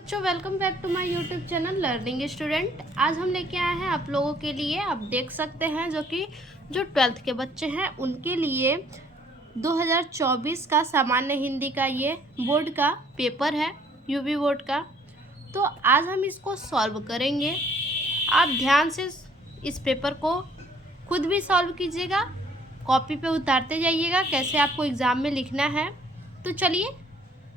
बच्चों, welcome back to my YouTube channel learning student. आज हम लेके आए हैं आप लोगों के लिए, आप देख सकते हैं जो 12th के बच्चे हैं उनके लिए 2024 का सामान्य हिंदी का ये बोर्ड का पेपर है, यूपी बोर्ड का। तो आज हम इसको सॉल्व करेंगे। आप ध्यान से इस पेपर को खुद भी सॉल्व कीजिएगा, कॉपी पे उतारते जाइएगा कैसे आपको एग्ज़ाम में लिखना है। तो चलिए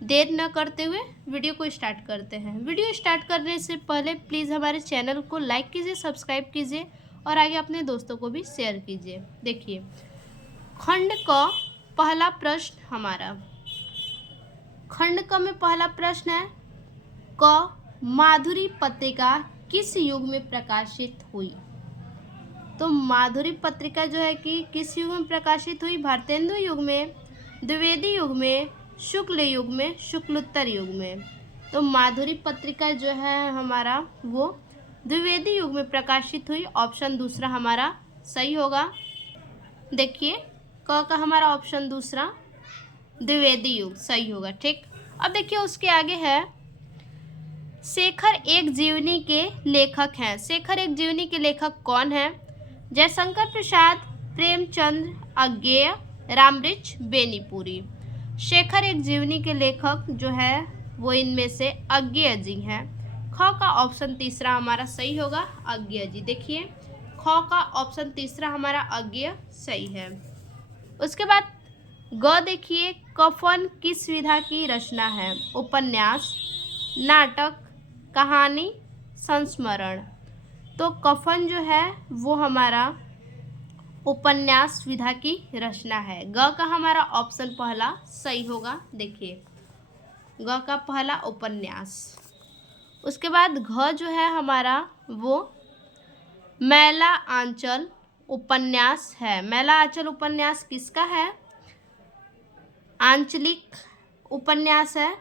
देर न करते हुए वीडियो को स्टार्ट करते हैं। वीडियो स्टार्ट करने से पहले प्लीज़ हमारे चैनल को लाइक कीजिए, सब्सक्राइब कीजिए और आगे अपने दोस्तों को भी शेयर कीजिए। देखिए, खंड क पहला प्रश्न हमारा, खंड क में पहला प्रश्न है, क माधुरी पत्रिका किस युग में प्रकाशित हुई। तो माधुरी पत्रिका जो है कि किस युग में प्रकाशित हुई? भारतेंदु युग में, द्विवेदी युग में, शुक्ल युग में, शुक्लोत्तर युग में। तो माधुरी पत्रिका जो है हमारा वो द्विवेदी युग में प्रकाशित हुई। ऑप्शन दूसरा हमारा सही होगा। देखिए, क का हमारा ऑप्शन दूसरा द्विवेदी युग सही होगा। ठीक, अब देखिए उसके आगे है, शेखर एक जीवनी के लेखक हैं। शेखर एक जीवनी के लेखक कौन है? जयशंकर प्रसाद, प्रेमचंद, अज्ञेय, रामवृक्ष, बेनीपुरी। शेखर एक जीवनी के लेखक जो है वो इनमें से अज्ञेय जी हैं। ख का ऑप्शन तीसरा हमारा सही होगा, अज्ञेय जी। देखिए, ख का ऑप्शन तीसरा हमारा अज्ञेय सही है। उसके बाद ग देखिए, कफन किस विधा की रचना है? उपन्यास, नाटक, कहानी, संस्मरण। तो कफन जो है वो हमारा उपन्यास विधा की रचना है। ग का हमारा ऑप्शन पहला सही होगा। देखिए, ग का पहला उपन्यास। उसके बाद घ जो है हमारा वो मैला आंचल उपन्यास है। मैला आंचल उपन्यास किसका है? आंचलिक उपन्यास है,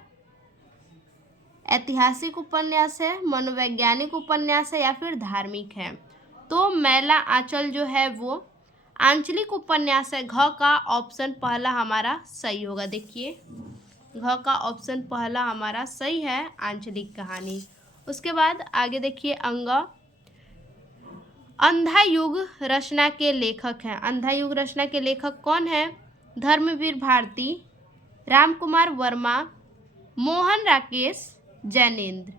ऐतिहासिक उपन्यास है, मनोवैज्ञानिक उपन्यास है या फिर धार्मिक है। तो मैला आंचल जो है वो आंचलिक उपन्यास है। घ का ऑप्शन पहला हमारा सही होगा। देखिए, घ का ऑप्शन पहला हमारा सही है, आंचलिक कहानी। उसके बाद आगे देखिए, अंग अंधा युग रचना के लेखक हैं। अंधा युग रचना के लेखक कौन है? धर्मवीर भारती, रामकुमार वर्मा, मोहन राकेश, जैनेन्द्र।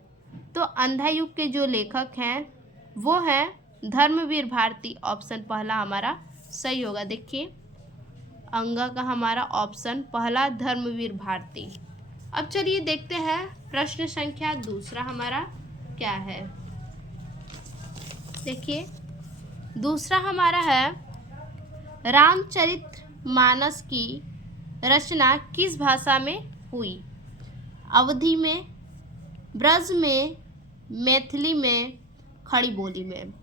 तो अंधा युग के जो लेखक हैं वो हैं धर्मवीर भारती। ऑप्शन पहला हमारा सही होगा। देखिए, अंगा का हमारा ऑप्शन पहला धर्मवीर भारती। अब चलिए देखते हैं प्रश्न संख्या दूसरा हमारा क्या है। देखिए, दूसरा हमारा है, रामचरितमानस की रचना किस भाषा में हुई? अवधी में, ब्रज में, मैथिली में, खड़ी बोली में।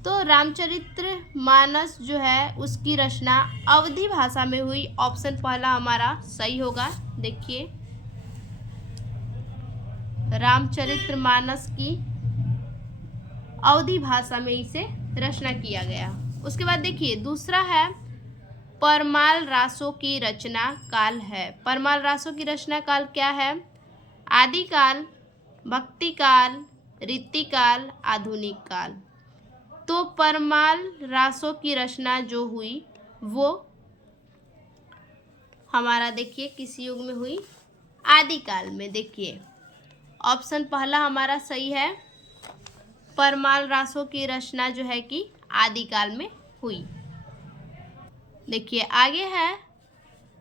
तो रामचरितमानस जो है उसकी रचना अवधी भाषा में हुई। ऑप्शन पहला हमारा सही होगा। देखिए, रामचरितमानस की अवधी भाषा में इसे रचना किया गया। उसके बाद देखिए, दूसरा है, परमाल रासों की रचना काल है। परमाल रासों की रचना काल क्या है? आदिकाल, भक्तिकाल, रीतिकाल, आधुनिक काल। तो परमाल रासों की रचना जो हुई वो हमारा देखिए किस युग में हुई? आदिकाल में। देखिए, ऑप्शन पहला हमारा सही है, परमाल रासों की रचना जो है कि आदिकाल में हुई। देखिए, आगे है,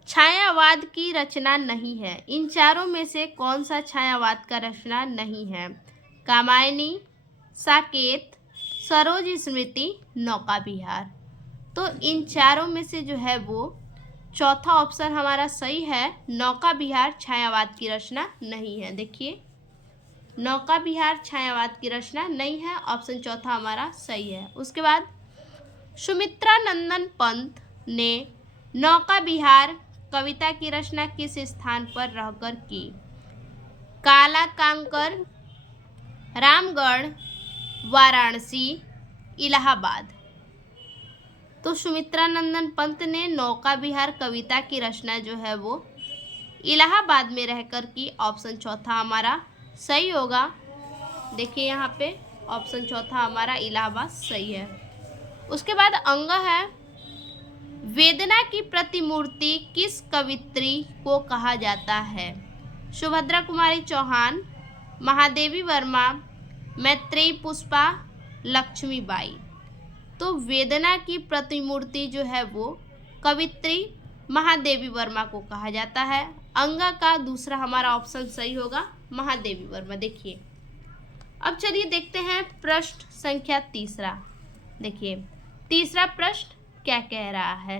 छायावाद की रचना नहीं है। इन चारों में से कौन सा छायावाद का रचना नहीं है? कामायनी, साकेत, सरोज स्मृति, नौका विहार। तो इन चारों में से जो है वो चौथा ऑप्शन हमारा सही है, नौका विहार छायावाद की रचना नहीं है। देखिए, नौका विहार छायावाद की रचना नहीं है, ऑप्शन चौथा हमारा सही है। उसके बाद सुमित्रा नंदन पंत ने नौका विहार कविता की रचना किस स्थान पर रहकर की? काला कांकर, रामगढ़, वाराणसी, इलाहाबाद। तो सुमित्रा नंदन पंत ने नौका विहार कविता की रचना जो है वो इलाहाबाद में रहकर की। ऑप्शन चौथा हमारा सही होगा। देखिए यहाँ पे ऑप्शन चौथा हमारा इलाहाबाद सही है। उसके बाद अंग है, वेदना की प्रतिमूर्ति किस कवित्री को कहा जाता है? सुभद्रा कुमारी चौहान, महादेवी वर्मा, मैत्रेयी पुष्पा, लक्ष्मीबाई। तो वेदना की प्रतिमूर्ति जो है वो कवित्री महादेवी वर्मा को कहा जाता है। अंगा का दूसरा हमारा ऑप्शन सही होगा, महादेवी वर्मा। देखिए अब चलिए देखते हैं प्रश्न संख्या तीसरा। देखिए तीसरा प्रश्न क्या कह रहा है।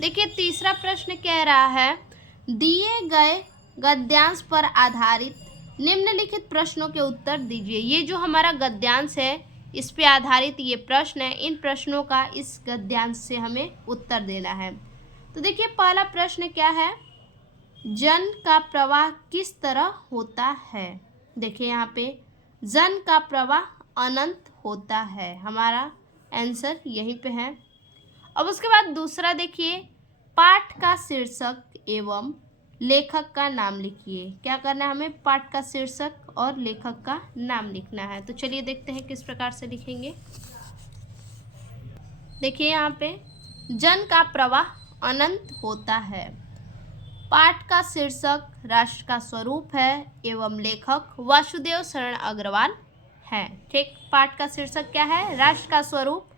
देखिए तीसरा प्रश्न कह रहा है, दिए गए गद्यांश पर आधारित निम्नलिखित प्रश्नों के उत्तर दीजिए। ये जो हमारा गद्यांश है इस पे आधारित ये प्रश्न है, इन प्रश्नों का इस गद्यांश से हमें उत्तर देना है। तो देखिए पहला प्रश्न क्या है, जन का प्रवाह किस तरह होता है? देखिए यहाँ पे जन का प्रवाह अनंत होता है, हमारा आंसर यहीं पे है। अब उसके बाद दूसरा देखिए, पाठ का शीर्षक एवं लेखक का नाम लिखिए। क्या करना है हमें? पाठ का शीर्षक और लेखक का नाम लिखना है। तो चलिए देखते हैं किस प्रकार से लिखेंगे। देखिए यहाँ पे जन का प्रवाह अनंत होता है, पाठ का शीर्षक राष्ट्र का स्वरूप है एवं लेखक वासुदेव शरण अग्रवाल है। ठीक, पाठ का शीर्षक क्या है? राष्ट्र का स्वरूप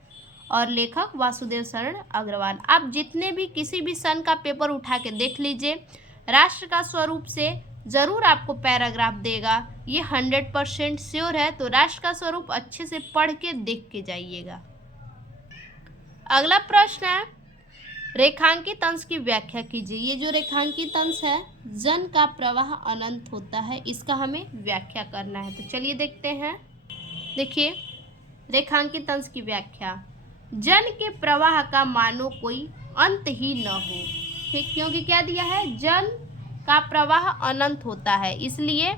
और लेखक वासुदेव शरण अग्रवाल। आप जितने भी किसी भी सन का पेपर उठा के देख लीजिए, राष्ट्र का स्वरूप से ज़रूर आपको पैराग्राफ देगा, ये 100% श्योर है। तो राष्ट्र का स्वरूप अच्छे से पढ़ के देख के जाइएगा। अगला प्रश्न है, रेखांकित अंश की व्याख्या कीजिए। ये जो रेखांकित अंश है, जन का प्रवाह अनंत होता है, इसका हमें व्याख्या करना है। तो चलिए देखते हैं। देखिए रेखांकित अंश की व्याख्या, जन के प्रवाह का मानो कोई अंत ही न हो। ठीक, क्योंकि क्या दिया है? जन का प्रवाह अनंत होता है, इसलिए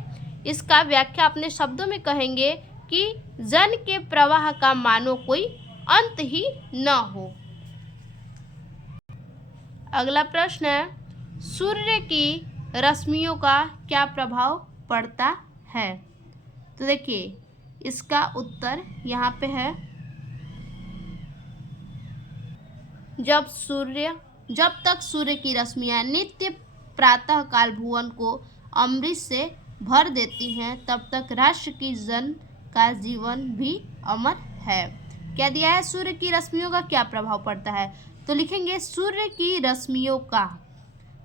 इसका व्याख्या अपने शब्दों में कहेंगे कि जन के प्रवाह का मानो कोई अंत ही न हो। अगला प्रश्न है, सूर्य की रश्मियों का क्या प्रभाव पड़ता है? तो देखिए इसका उत्तर यहाँ पे है, जब तक सूर्य की रश्मियाँ नित्य प्रातः काल भुवन को अमृत से भर देती हैं, तब तक राष्ट्र की जन का जीवन भी अमर है। क्या दिया है? सूर्य की रश्मियों का क्या प्रभाव पड़ता है? तो लिखेंगे सूर्य की रश्मियों का।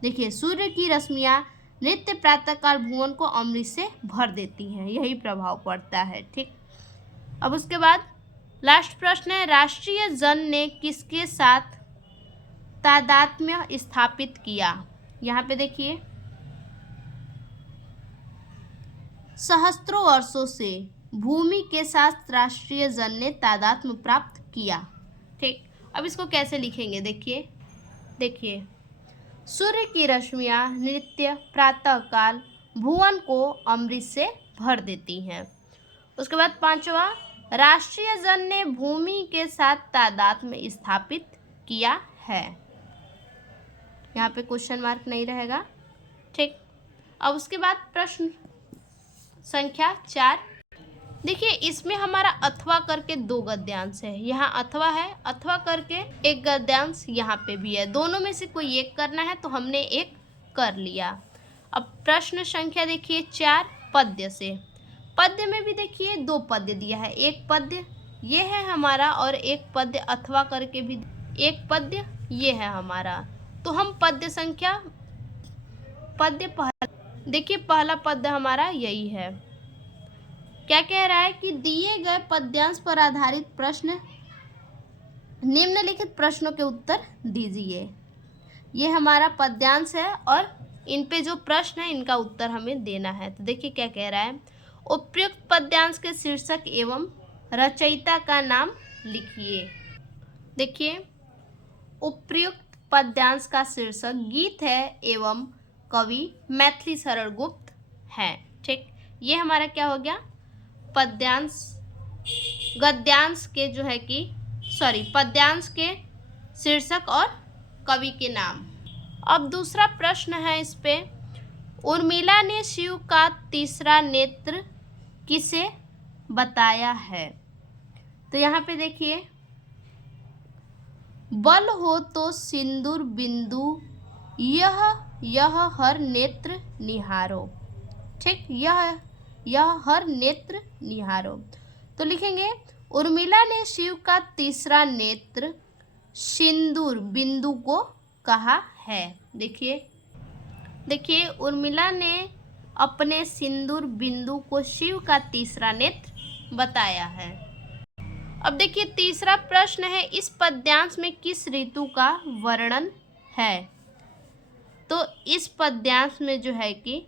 देखिए सूर्य की रश्मियाँ नित्य प्रातःकाल भुवन को अमृत से भर देती हैं, यही प्रभाव पड़ता है। ठीक, अब उसके बाद लास्ट प्रश्न है, राष्ट्रीय जन ने किसके साथ तादात्म्य स्थापित किया? यहाँ पे देखिए सहस्त्रों वर्षों से भूमि के साथ राष्ट्रीय जन ने तादात्म्य प्राप्त किया। ठीक, अब इसको कैसे लिखेंगे? देखिए सूर्य की रश्मियाँ नित्य प्रातःकाल भुवन को अमृत से भर देती हैं। उसके बाद पांचवा, राष्ट्रीय जन ने भूमि के साथ तादात्म्य स्थापित किया है। यहाँ पे क्वेश्चन मार्क नहीं रहेगा। ठीक, अब उसके बाद प्रश्न संख्या 4। देखिए इसमें हमारा अथवा करके 2 गद्यांश है, यहाँ अथवा है, अथवा करके एक गद्यांश यहाँ पे भी है। दोनों में से कोई एक करना है, तो हमने एक कर लिया। अब प्रश्न संख्या देखिए 4, पद्य से। पद्य में भी देखिए 2 पद्य दिया है, एक पद्य ये है हमारा और एक पद्य अथवा करके भी एक पद्य ये है हमारा। तो हम देखिए पहला पद्य हमारा यही है। क्या कह रहा है कि दिए गए पद्यांश पर आधारित प्रश्न निम्नलिखित प्रश्नों के उत्तर दीजिए। ये हमारा पद्यांश है और इन पे जो प्रश्न है इनका उत्तर हमें देना है। तो देखिए क्या कह रहा है, उपयुक्त पद्यांश के शीर्षक एवं रचयिता का नाम लिखिए। देखिए उपयुक्त पद्यांश का शीर्षक गीत है एवं कवि मैथिली शरण गुप्त हैं। ठीक, ये हमारा क्या हो गया? गद्यांश के जो है कि पद्यांश के शीर्षक और कवि के नाम। अब दूसरा प्रश्न है इस पे, उर्मिला ने शिव का तीसरा नेत्र किसे बताया है? तो यहाँ पे देखिए, बल हो तो सिंदूर बिंदु यह हर नेत्र निहारो। ठीक, यह हर नेत्र निहारो। तो लिखेंगे उर्मिला ने शिव का तीसरा नेत्र सिंदूर बिंदु को कहा है। देखिए उर्मिला ने अपने सिंदूर बिंदु को शिव का तीसरा नेत्र बताया है। अब देखिए तीसरा प्रश्न है, इस पद्यांश में किस ऋतु का वर्णन है? तो इस पद्यांश में जो है कि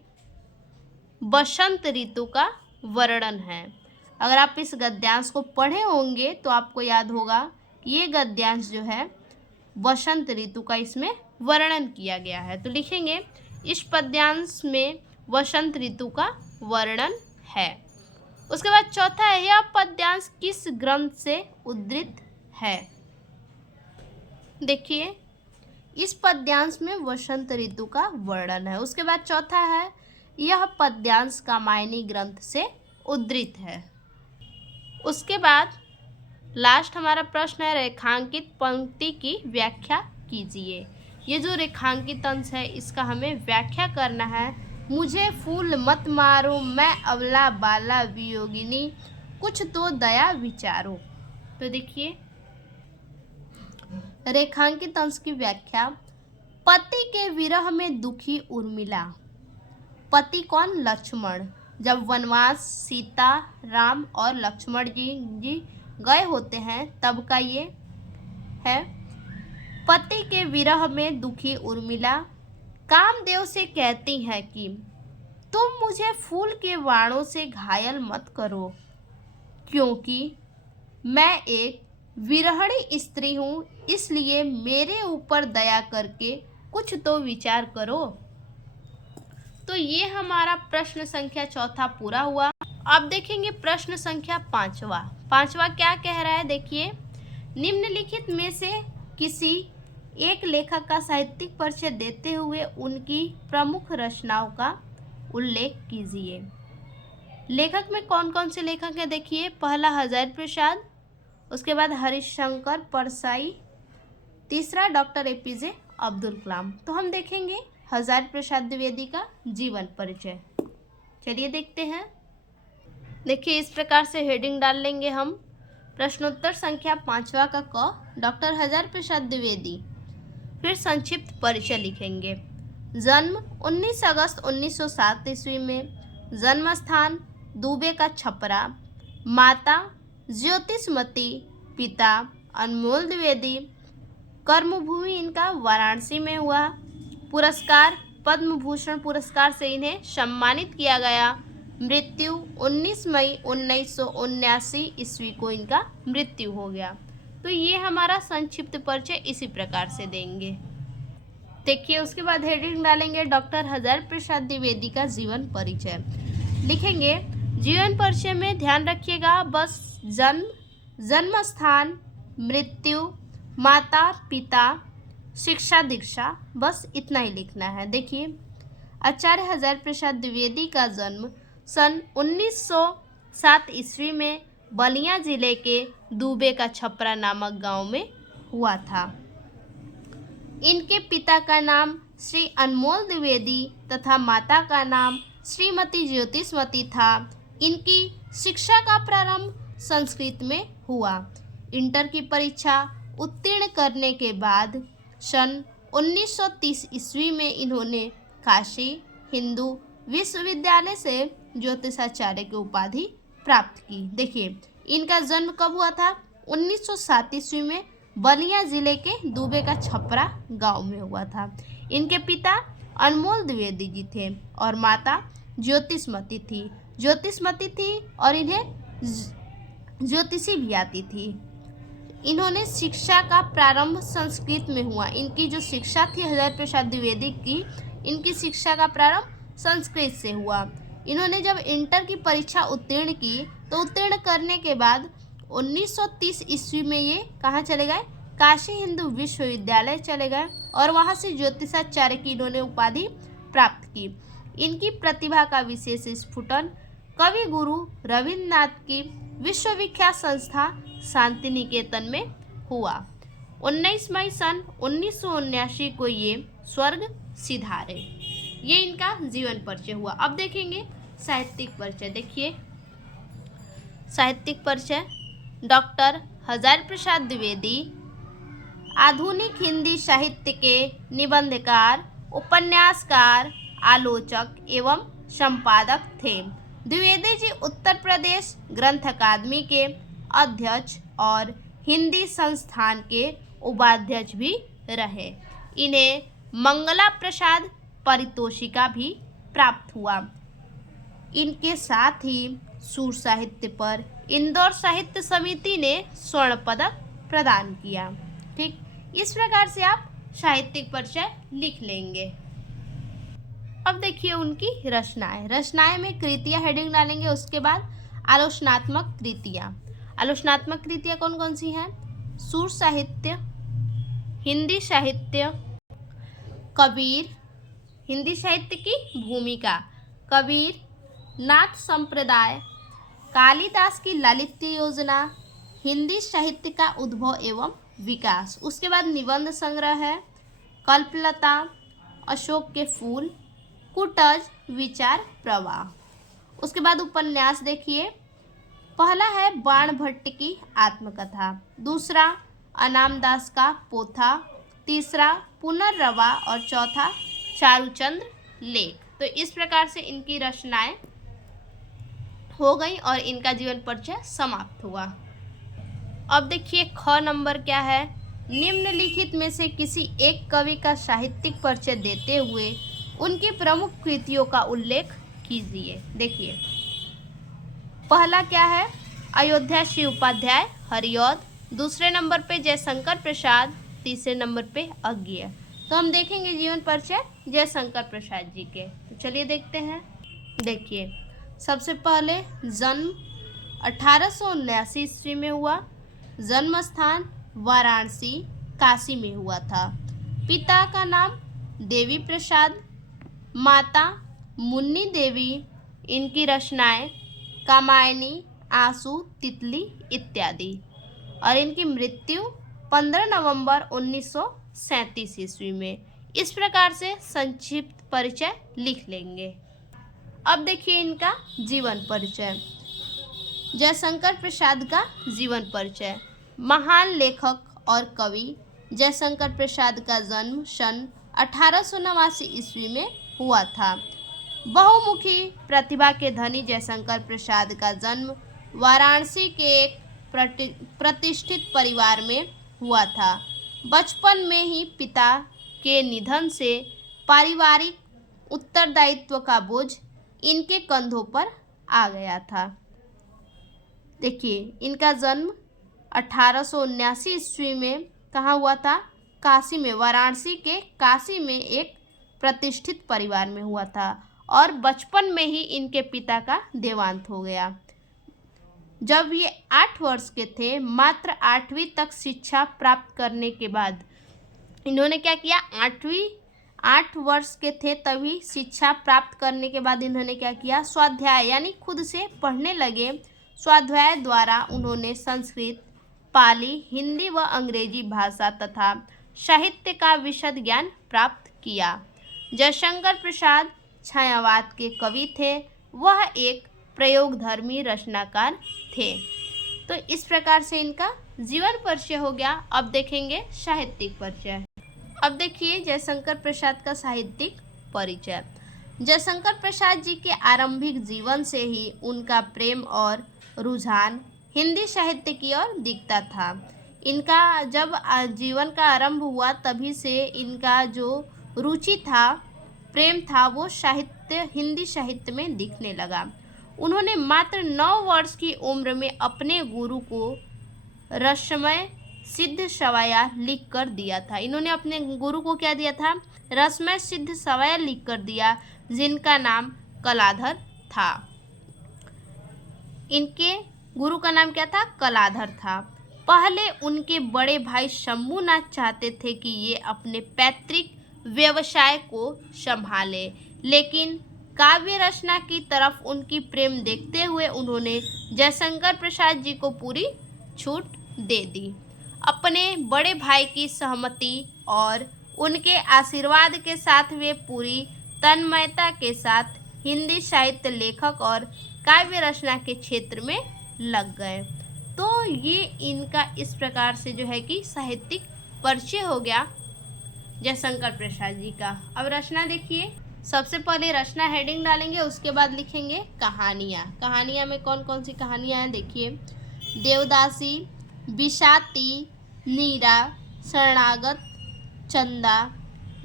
बसंत ऋतु का वर्णन है। अगर आप इस गद्यांश को पढ़े होंगे तो आपको याद होगा कि ये गद्यांश जो है बसंत ऋतु का इसमें वर्णन किया गया है। तो लिखेंगे इस पद्यांश में वसंत ऋतु का वर्णन है। उसके बाद चौथा है, यह पद्यांश किस ग्रंथ से उद्धृत है? देखिए इस पद्यांश में वसंत ऋतु का वर्णन है। उसके बाद चौथा है, यह पद्यांश कामायनी ग्रंथ से उद्धृत है। उसके बाद लास्ट हमारा प्रश्न है, रेखांकित पंक्ति की व्याख्या कीजिए। ये जो रेखांकित अंश है इसका हमें व्याख्या करना है। मुझे फूल मत मारो, मैं अबला बाला वियोगिनी, कुछ तो दया विचारो। तो देखिए रेखांकित अंश की व्याख्या, पति के विरह में दुखी उर्मिला। पति कौन? लक्ष्मण। जब वनवास सीता, राम और लक्ष्मण जी गए होते हैं तब का ये है। पति के विरह में दुखी उर्मिला कामदेव से कहती है कि तुम मुझे फूल के बाणों से घायल मत करो, क्योंकि मैं एक विरहणी स्त्री हूँ, इसलिए मेरे ऊपर दया करके कुछ तो विचार करो। तो ये हमारा प्रश्न संख्या चौथा पूरा हुआ। अब देखेंगे प्रश्न संख्या पांचवा क्या कह रहा है? देखिए, निम्नलिखित में से किसी एक लेखक का साहित्यिक परिचय देते हुए उनकी प्रमुख रचनाओं का उल्लेख कीजिए। लेखक में कौन कौन से लेखक हैं? देखिए, पहला हजारी प्रसाद, उसके बाद हरिशंकर परसाई, तीसरा डॉक्टर APJ अब्दुल कलाम। तो हम देखेंगे हजारी प्रसाद द्विवेदी का जीवन परिचय। चलिए देखते हैं। देखिए इस प्रकार से हेडिंग डाल लेंगे हम। प्रश्नोत्तर संख्या 5वां का क, डॉक्टर हजारी प्रसाद द्विवेदी। फिर संक्षिप्त परिचय लिखेंगे। जन्म 19 अगस्त 1907 ईस्वी में, जन्म स्थान दुबे का छपरा, माता ज्योतिषमती, पिता अनमोल द्विवेदी, कर्मभूमि इनका वाराणसी में हुआ। पुरस्कार पद्म भूषण पुरस्कार से इन्हें सम्मानित किया गया। मृत्यु 19 मई 1979 ईस्वी को इनका मृत्यु हो गया। तो ये हमारा संक्षिप्त परिचय इसी प्रकार से देंगे। देखिए उसके बाद हेडिंग डालेंगे डॉक्टर हजारी प्रसाद द्विवेदी का जीवन परिचय। लिखेंगे जीवन परिचय में ध्यान रखिएगा बस जन्म स्थान, मृत्यु, माता पिता, शिक्षा दीक्षा, बस इतना ही लिखना है। देखिए आचार्य हजारी प्रसाद द्विवेदी का जन्म सन 1907 ईस्वी में बलिया जिले के दुबे का छपरा नामक गांव में हुआ था। इनके पिता का नाम श्री अनमोल द्विवेदी तथा माता का नाम श्रीमती ज्योतिषमती था। इनकी शिक्षा का प्रारंभ संस्कृत में हुआ। इंटर की परीक्षा उत्तीर्ण करने के बाद सन 1930 ईस्वी में इन्होंने काशी हिंदू विश्वविद्यालय से ज्योतिषाचार्य की उपाधि प्राप्त की। देखिए इनका जन्म कब हुआ था? 1907 ईस्वी में बलिया जिले के दुबे का छपरा गांव में हुआ था। इनके पिता अनमोल द्विवेदी जी थे और माता ज्योतिषमती थी और इन्हें ज्योतिषी भी आती थी। इन्होंने शिक्षा का प्रारंभ संस्कृत में हुआ। इनकी जो शिक्षा थी हजारी प्रसाद द्विवेदी की, इनकी शिक्षा का प्रारंभ संस्कृत से हुआ। इन्होंने जब इंटर की परीक्षा उत्तीर्ण की तो उत्तीर्ण करने के बाद 1930 ईस्वी में ये कहाँ चले गए? काशी हिंदू विश्वविद्यालय चले गए और वहाँ से ज्योतिषाचार्य की इन्होंने उपाधि प्राप्त की। इनकी प्रतिभा का विशेष स्फुटन कवि गुरु रविन्द्रनाथ की विश्वविख्यात संस्था शांति निकेतन में हुआ। 19 मई सन 1979 को ये स्वर्ग सिधारे। ये इनका जीवन परिचय हुआ। अब देखेंगे साहित्यिक परिचय। देखिए साहित्यिक परिचय। डॉक्टर हजारी प्रसाद द्विवेदी आधुनिक हिंदी साहित्य के निबंधकार, उपन्यासकार, आलोचक एवं संपादक थे। द्विवेदी जी उत्तर प्रदेश ग्रंथ अकादमी के अध्यक्ष और हिंदी संस्थान के उपाध्यक्ष भी रहे। इन्हें मंगला प्रसाद पारितोषिका भी प्राप्त हुआ। इनके साथ ही सुर साहित्य पर इंदौर साहित्य समिति ने स्वर्ण पदक प्रदान किया। ठीक, इस प्रकार से आप साहित्यिक परिचय लिख लेंगे। अब देखिए उनकी रचनाएं। रचनाएं में कृतियां हेडिंग डालेंगे, उसके बाद आलोचनात्मक कृतियां। आलोचनात्मक कृतियां कौन कौन सी हैं? सुर साहित्य, हिंदी साहित्य, कबीर, हिंदी साहित्य की भूमिका, कबीर, नाथ संप्रदाय, कालिदास की लालित्य योजना, हिंदी साहित्य का उद्भव एवं विकास। उसके बाद निबंध संग्रह है, कल्पलता, अशोक के फूल, कुटज, विचार प्रवाह। उसके बाद उपन्यास देखिए। पहला है बाण भट्ट की आत्मकथा, दूसरा अनामदास का पोथा, तीसरा पुनर्रवा और चौथा चारुचंद्र लेख। तो इस प्रकार से इनकी रचनाएं हो गई और इनका जीवन परिचय समाप्त हुआ। अब देखिए ख नंबर क्या है? निम्नलिखित में से किसी एक कवि का साहित्यिक परिचय देते हुए उनकी प्रमुख कृतियों का उल्लेख कीजिए। देखिए पहला क्या है? अयोध्या श्री उपाध्याय हरिऔध, दूसरे नंबर पे जयशंकर प्रसाद, तीसरे नंबर पे अज्ञेय। तो हम देखेंगे जीवन परिचय जयशंकर प्रसाद जी के। तो चलिए देखते हैं। देखिए सबसे पहले जन्म 1879 ईस्वी में हुआ। जन्म स्थान वाराणसी काशी में हुआ था। पिता का नाम देवी प्रसाद, माता मुन्नी देवी। इनकी रचनाएं कामायनी, आंसू, तितली इत्यादि। और इनकी मृत्यु 15 नवंबर 1937 ईस्वी में। इस प्रकार से संक्षिप्त परिचय लिख लेंगे। अब देखिए इनका जीवन परिचय। जयशंकर प्रसाद का जीवन परिचय। महान लेखक और कवि जयशंकर प्रसाद का जन्म सन 1889 ईस्वी में हुआ था। बहुमुखी प्रतिभा के धनी जयशंकर प्रसाद का जन्म वाराणसी के एक प्रतिष्ठित परिवार में हुआ था। बचपन में ही पिता के निधन से पारिवारिक उत्तरदायित्व का बोझ इनके कंधों पर आ गया था। देखिए इनका जन्म 1879 ईस्वी में कहाँ हुआ था? काशी में, वाराणसी के काशी में एक प्रतिष्ठित परिवार में हुआ था। और बचपन में ही इनके पिता का देहांत हो गया। जब ये 8 वर्ष के थे, मात्र 8वीं तक शिक्षा प्राप्त करने के बाद इन्होंने क्या किया? 8 वर्ष के थे तभी शिक्षा प्राप्त करने के बाद इन्होंने क्या किया? स्वाध्याय यानी खुद से पढ़ने लगे। स्वाध्याय द्वारा उन्होंने संस्कृत, पाली, हिंदी व अंग्रेजी भाषा तथा साहित्य का विशद ज्ञान प्राप्त किया। जयशंकर प्रसाद छायावाद के कवि थे। वह एक प्रयोगधर्मी रचनाकार थे। तो इस प्रकार से इनका जीवन परिचय हो गया। अब देखेंगे साहित्यिक परिचय। अब देखिए जयशंकर प्रसाद का साहित्यिक परिचय। जयशंकर प्रसाद जी के आरंभिक जीवन से ही उनका प्रेम और रुझान हिंदी साहित्य की ओर दिखता था। इनका जब जीवन का आरंभ हुआ तभी से इनका जो रुचि था, प्रेम था, वो हिंदी साहित्य में दिखने लगा। उन्होंने मात्र 9 वर्ष की उम्र में अपने गुरु को रसमय सिद्ध सवाया लिख कर दिया था। इन्होंने अपने गुरु को क्या दिया था? रसमय सिद्ध सवाया लिख कर दिया, जिनका नाम कलाधर था। इनके गुरु का नाम क्या था? कलाधर था। पहले उनके बड़े भाई शंभूनाथ चाहते थे कि ये अपने पैतृक व्यवसाय को संभाले, लेकिन काव्य रचना की तरफ उनकी प्रेम देखते हुए उन्होंने जयशंकर प्रसाद जी को पूरी छूट दे दी। अपने बड़े भाई की सहमति और उनके आशीर्वाद के साथ वे पूरी तन्मयता के साथ हिंदी साहित्य लेखक और काव्य रचना के क्षेत्र में लग गए। तो ये इनका इस प्रकार से जो है कि साहित्यिक परिचय हो गया जयशंकर प्रसाद जी का। अब रचना देखिए, सबसे पहले रचना हेडिंग डालेंगे, उसके बाद लिखेंगे कहानियाँ। कहानियाँ में कौन कौन सी कहानियाँ हैं देखिए, देवदासी, बिसाती, नीरा, शरणागत, चंदा,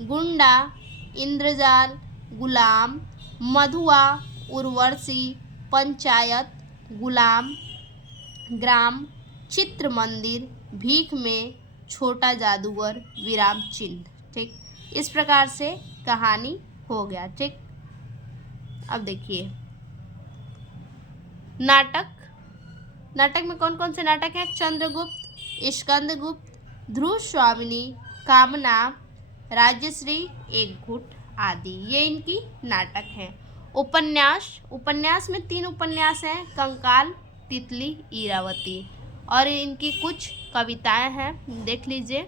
गुंडा, इंद्रजाल, गुलाम, मधुआ, उर्वशी, पंचायत, गुलाम, ग्राम, चित्र मंदिर, भीख में, छोटा जादूगर, विराम चिन्ह। ठीक, इस प्रकार से कहानी हो गया। ठीक, अब देखिए नाटक। नाटक में कौन कौन से नाटक हैं, चंद्रगुप्त, स्कंदगुप्त, ध्रुव स्वामिनी, कामना, राजश्री, एक घुट आदि, ये इनकी नाटक हैं। उपन्यास, उपन्यास में 3 उपन्यास हैं, कंकाल, तितली, इरावती, और इनकी कुछ कविताएं हैं, देख लीजिए।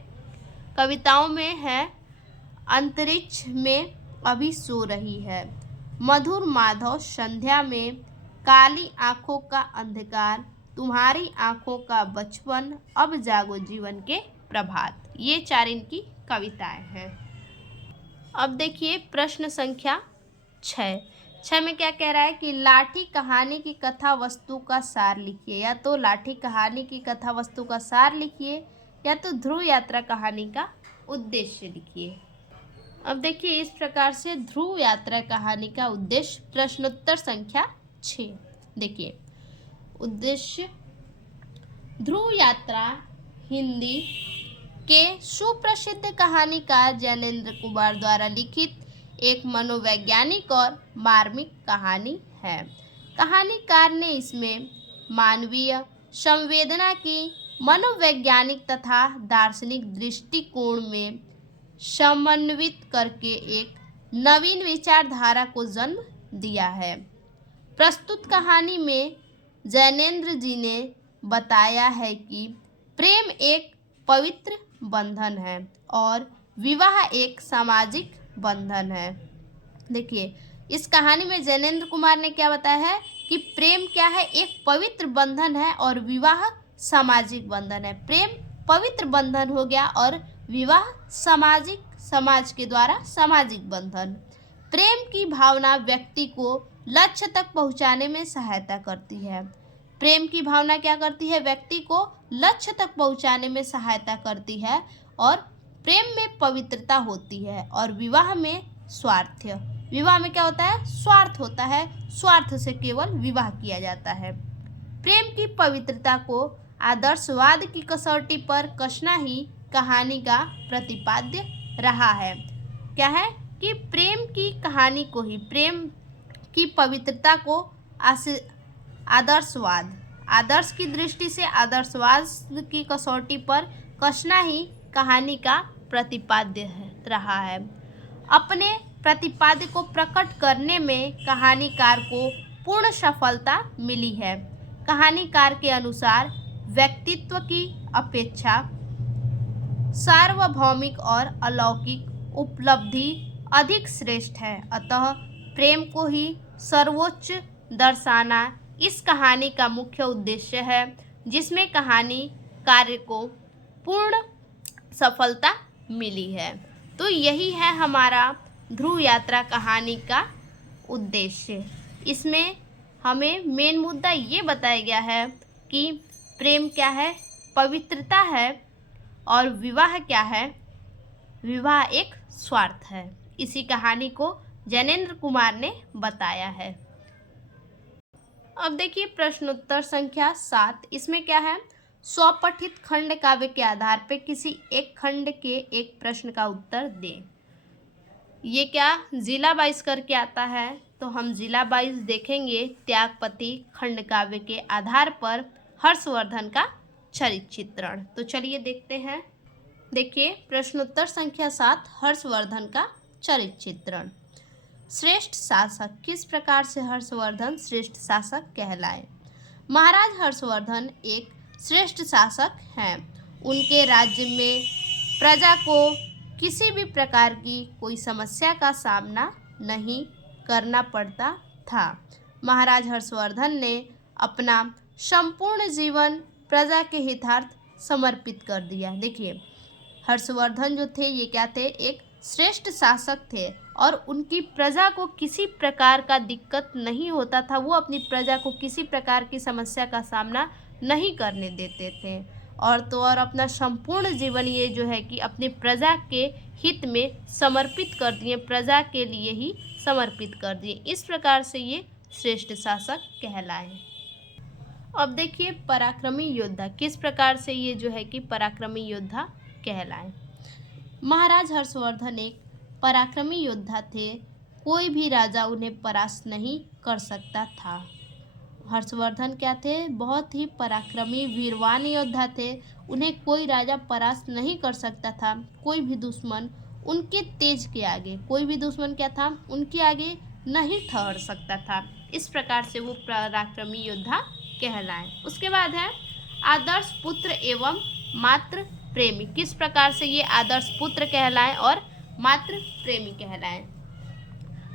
कविताओं में है अंतरिक्ष में अभी सो रही है, मधुर माधव संध्या में, काली आंखों का अंधकार, तुम्हारी आंखों का बचपन, अब जागो जीवन के प्रभात, ये 4 इनकी कविताएं हैं। अब देखिए प्रश्न संख्या 6 में क्या कह रहा है कि लाठी कहानी की कथा वस्तु का सार लिखिए। या तो लाठी कहानी की कथा वस्तु का सार लिखिए या तो ध्रुव यात्रा कहानी का उद्देश्य लिखिए। अब देखिए इस प्रकार से ध्रुव यात्रा कहानी का उद्देश्य, प्रश्नोत्तर संख्या 6। देखिए उद्देश्य, ध्रुव यात्रा हिंदी के सुप्रसिद्ध कहानीकार जैनेन्द्र कुमार द्वारा लिखित एक मनोवैज्ञानिक और मार्मिक कहानी है। कहानीकार ने इसमें मानवीय संवेदना की मनोवैज्ञानिक तथा दार्शनिक दृष्टिकोण में समन्वित करके एक नवीन विचारधारा को जन्म दिया है। प्रस्तुत कहानी में जैनेन्द्र जी ने बताया है कि प्रेम एक पवित्र बंधन है और विवाह एक सामाजिक बंधन है। देखिए इस कहानी में जैनेन्द्र कुमार ने क्या बताया है कि प्रेम क्या है, एक पवित्र बंधन है और विवाह सामाजिक बंधन है। प्रेम पवित्र बंधन हो गया और विवाह सामाजिक, समाज के द्वारा सामाजिक बंधन। प्रेम की भावना व्यक्ति को लक्ष्य तक पहुंचाने में सहायता करती है। प्रेम की भावना क्या करती है, व्यक्ति को लक्ष्य तक पहुंचाने में सहायता करती है और प्रेम में पवित्रता होती है और विवाह में स्वार्थ। विवाह में क्या होता है, स्वार्थ होता है, स्वार्थ से केवल विवाह किया जाता है। प्रेम की पवित्रता को आदर्शवाद की कसौटी पर कसना ही कहानी का प्रतिपाद्य रहा है। क्या है कि प्रेम की कहानी को ही, प्रेम की पवित्रता को आदर्शवाद, आदर्श की दृष्टि से आदर्शवाद की कसौटी पर कसना ही कहानी का प्रतिपाद्य रहा है। अपने प्रतिपाद्य को प्रकट करने में कहानीकार को पूर्ण सफलता मिली है। कहानीकार के अनुसार व्यक्तित्व की अपेक्षा सार्वभौमिक और अलौकिक उपलब्धि अधिक श्रेष्ठ है, अतः प्रेम को ही सर्वोच्च दर्शाना इस कहानी का मुख्य उद्देश्य है, जिसमें कहानी कार्य को पूर्ण सफलता मिली है। तो यही है हमारा ध्रुव यात्रा कहानी का उद्देश्य। इसमें हमें मेन मुद्दा ये बताया गया है कि प्रेम क्या है, पवित्रता है, और विवाह क्या है, विवाह एक स्वार्थ है। इसी कहानी को जैनेन्द्र कुमार ने बताया है। अब देखिए प्रश्नोत्तर संख्या 7। इसमें क्या है, स्वपठित खंड काव्य के आधार पर किसी एक खंड के एक प्रश्न का उत्तर दें। ये क्या जिला वाइज करके आता है, तो हम जिला वाइज देखेंगे। त्यागपति खंड काव्य के आधार पर हर्षवर्धन का चरित्र चित्रण। तो चलिए देखते हैं। देखिए प्रश्नोत्तर संख्या 7, हर्षवर्धन का चरित्र चित्रण। श्रेष्ठ शासक। किस प्रकार से हर्षवर्धन श्रेष्ठ शासक कहलाए? महाराज हर्षवर्धन एक श्रेष्ठ शासक हैं। उनके राज्य में प्रजा को किसी भी प्रकार की कोई समस्या का सामना नहीं करना पड़ता था। महाराज हर्षवर्धन ने अपना संपूर्ण जीवन प्रजा के हितार्थ समर्पित कर दिया। देखिए, हर्षवर्धन जो थे ये क्या थे? एक श्रेष्ठ शासक थे और उनकी प्रजा को किसी प्रकार का दिक्कत नहीं होता था। वो अपनी प्रजा को किसी प्रकार की समस्या का सामना नहीं करने देते थे। और तो और अपना संपूर्ण जीवन ये जो है कि अपनी प्रजा के हित में समर्पित कर दिए, प्रजा के लिए ही समर्पित कर दिए। इस प्रकार से ये श्रेष्ठ शासक कहलाए। अब देखिए पराक्रमी योद्धा। किस प्रकार से ये जो है कि पराक्रमी योद्धा कहलाए? महाराज हर्षवर्धन एक पराक्रमी योद्धा थे। कोई भी राजा उन्हें परास्त नहीं कर सकता था। हर्षवर्धन क्या थे? बहुत ही पराक्रमी वीरवान योद्धा थे। उन्हें कोई राजा परास्त नहीं कर सकता था। कोई भी दुश्मन उनके तेज के आगे, कोई भी दुश्मन क्या था? उनके आगे नहीं ठहर सकता था। इस प्रकार से वो पराक्रमी योद्धा कहलाए। उसके बाद है आदर्श पुत्र एवं मातृ प्रेमी। किस प्रकार से ये आदर्श पुत्र कहलाए और मातृ प्रेमी कहलाए?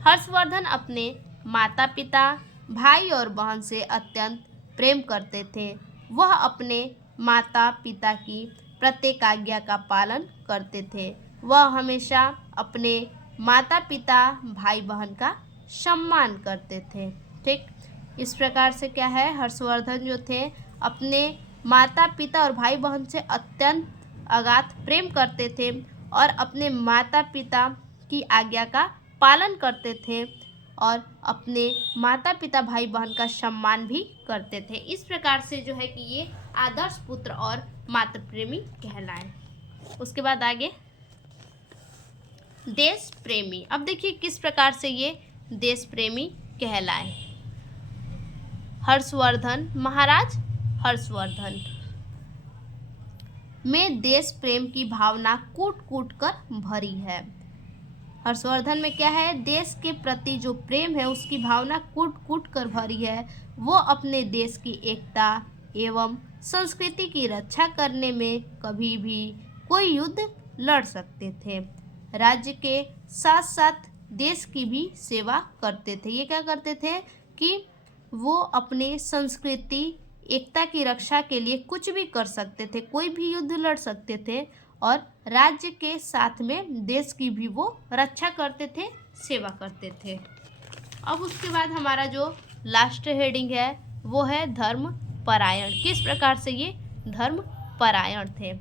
हर्षवर्धन अपने माता पिता, भाई और बहन से अत्यंत प्रेम करते थे। वह अपने माता पिता की प्रत्येक आज्ञा का पालन करते थे। वह हमेशा अपने माता पिता, भाई बहन का सम्मान करते थे। ठीक, इस प्रकार से क्या है? हर्षवर्धन जो थे अपने माता पिता और भाई बहन से अत्यंत अगाध प्रेम करते थे और अपने माता पिता की आज्ञा का पालन करते थे और अपने माता पिता, भाई बहन का सम्मान भी करते थे। इस प्रकार से जो है कि ये आदर्श पुत्र और मातृ प्रेमी कहलाए। उसके बाद आगे देश प्रेमी। अब देखिए किस प्रकार से ये देश प्रेमी कहलाए। हर्षवर्धन, महाराज हर्षवर्धन में देश प्रेम की भावना कूट कूट कर भरी है। हर्षवर्धन में क्या है? देश के प्रति जो प्रेम है उसकी भावना कूट कूट कर भरी है। वो अपने देश की एकता एवं संस्कृति की रक्षा करने में कभी भी कोई युद्ध लड़ सकते थे। राज्य के साथ साथ देश की भी सेवा करते थे। ये क्या करते थे कि वो अपने संस्कृति, एकता की रक्षा के लिए कुछ भी कर सकते थे, कोई भी युद्ध लड़ सकते थे और राज्य के साथ में देश की भी वो रक्षा करते थे, सेवा करते थे। अब उसके बाद हमारा जो लास्ट हेडिंग है वो है धर्म परायण। किस प्रकार से ये धर्म परायण थे?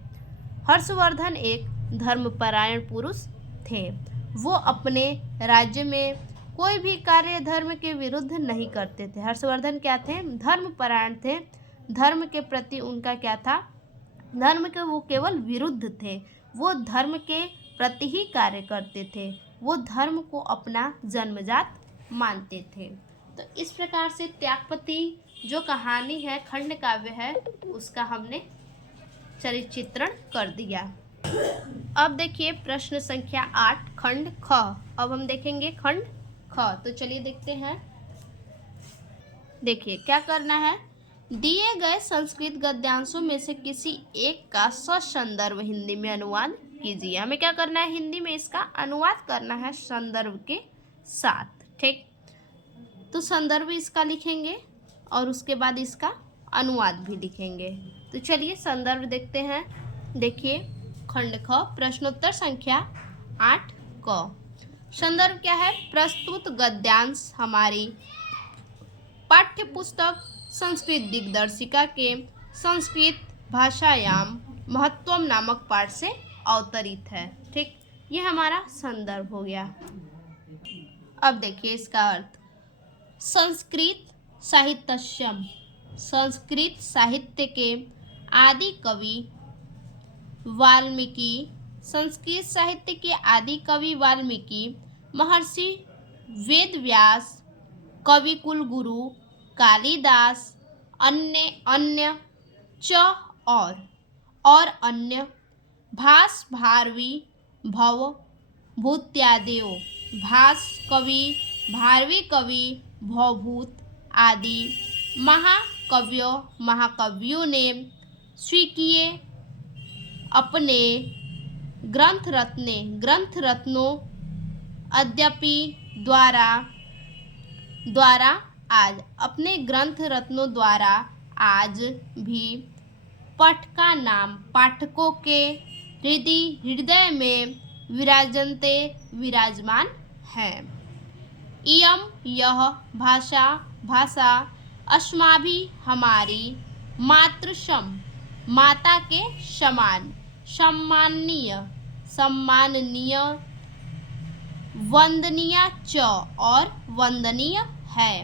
हर्षवर्धन एक धर्म परायण पुरुष थे। वो अपने राज्य में कोई भी कार्य धर्म के विरुद्ध नहीं करते थे। हर्षवर्धन क्या थे? धर्म परायण थे। धर्म के प्रति उनका क्या था? धर्म के वो केवल विरुद्ध थे। वो धर्म के प्रति ही कार्य करते थे। वो धर्म को अपना जन्मजात मानते थे। तो इस प्रकार से त्यागपति जो कहानी है, खंड काव्य है, उसका हमने चरित्र चित्रण कर दिया। अब देखिए प्रश्न संख्या 8 खंड ख। अब हम देखेंगे खंड ख। तो चलिए देखते हैं। देखिए क्या करना है? दिए गए संस्कृत गद्यांशों में से किसी एक का ससंदर्भ हिंदी में अनुवाद कीजिए। हमें क्या करना है? हिंदी में इसका अनुवाद करना है संदर्भ के साथ। ठीक, तो संदर्भ इसका लिखेंगे और उसके बाद इसका अनुवाद भी लिखेंगे। तो चलिए संदर्भ देखते हैं। देखिए खंड ख प्रश्नोत्तर संख्या 8 क। संदर्भ क्या है? प्रस्तुत गद्यांश हमारी पाठ्य पुस्तक संस्कृत दिग्दर्शिका के संस्कृत भाषायाम महत्वम नामक पाठ से अवतरित है। ठीक, ये हमारा संदर्भ हो गया। अब देखिए इसका अर्थ। संस्कृत साहित्यस्यम, संस्कृत साहित्य के आदि कवि वाल्मीकि, संस्कृत साहित्य के आदि कवि वाल्मीकि, महर्षि वेदव्यास, कवि कुलगुरु कालिदास, अन्य च और अन्य भास भारवी भव भूत्यादेव, भास कवि भारवी कवि भवभूत आदि महाकवियों ने स्वीकिए अपने ग्रंथ रत्नों अद्यापि द्वारा आज अपने ग्रंथ रत्नों द्वारा आज भी पाठकों के हृदय में विराजमान है। इयं यह भाषा अस्माभिः हमारी माता के समान सम्माननीय वंदनीय है।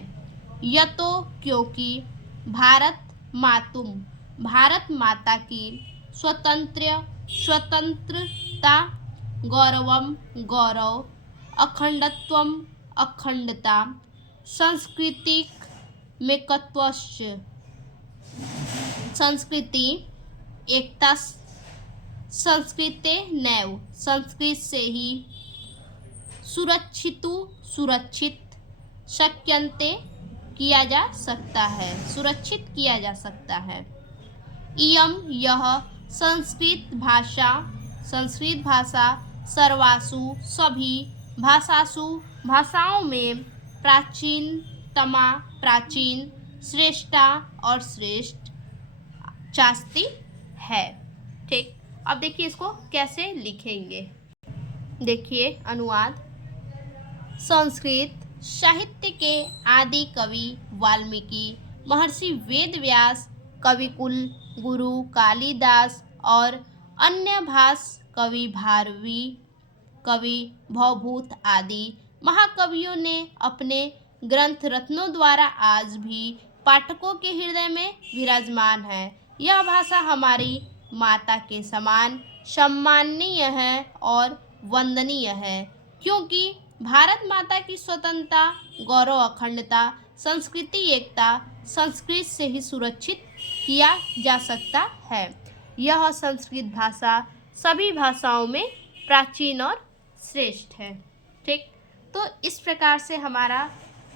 यतो क्योंकि भारत माता की स्वतंत्रता गौरव अखंडता सांस्कृतिक मेकत्वश्च संस्कृति एकता संस्कृतेनैव संस्कृत से ही सुरक्षित शक्यन्ते सुरक्षित किया जा सकता है। इयं यह संस्कृत भाषा सर्वासु सभी भाषाओं में प्राचीन श्रेष्ठा और श्रेष्ठ चास्ती है। ठीक, अब देखिए इसको कैसे लिखेंगे। देखिए अनुवाद। संस्कृत साहित्य के आदि कवि वाल्मीकि, महर्षि वेदव्यास, कविकुल गुरु कालिदास और अन्य कवि भारवी कवि भवभूत आदि महाकवियों ने अपने ग्रंथ रत्नों द्वारा आज भी पाठकों के हृदय में विराजमान है। यह भाषा हमारी माता के समान सम्माननीय है और वंदनीय है, क्योंकि भारत माता की स्वतंत्रता गौरव अखंडता संस्कृति एकता संस्कृत से ही सुरक्षित किया जा सकता है। यह संस्कृत भाषा सभी भाषाओं में प्राचीन और श्रेष्ठ है। ठीक, तो इस प्रकार से हमारा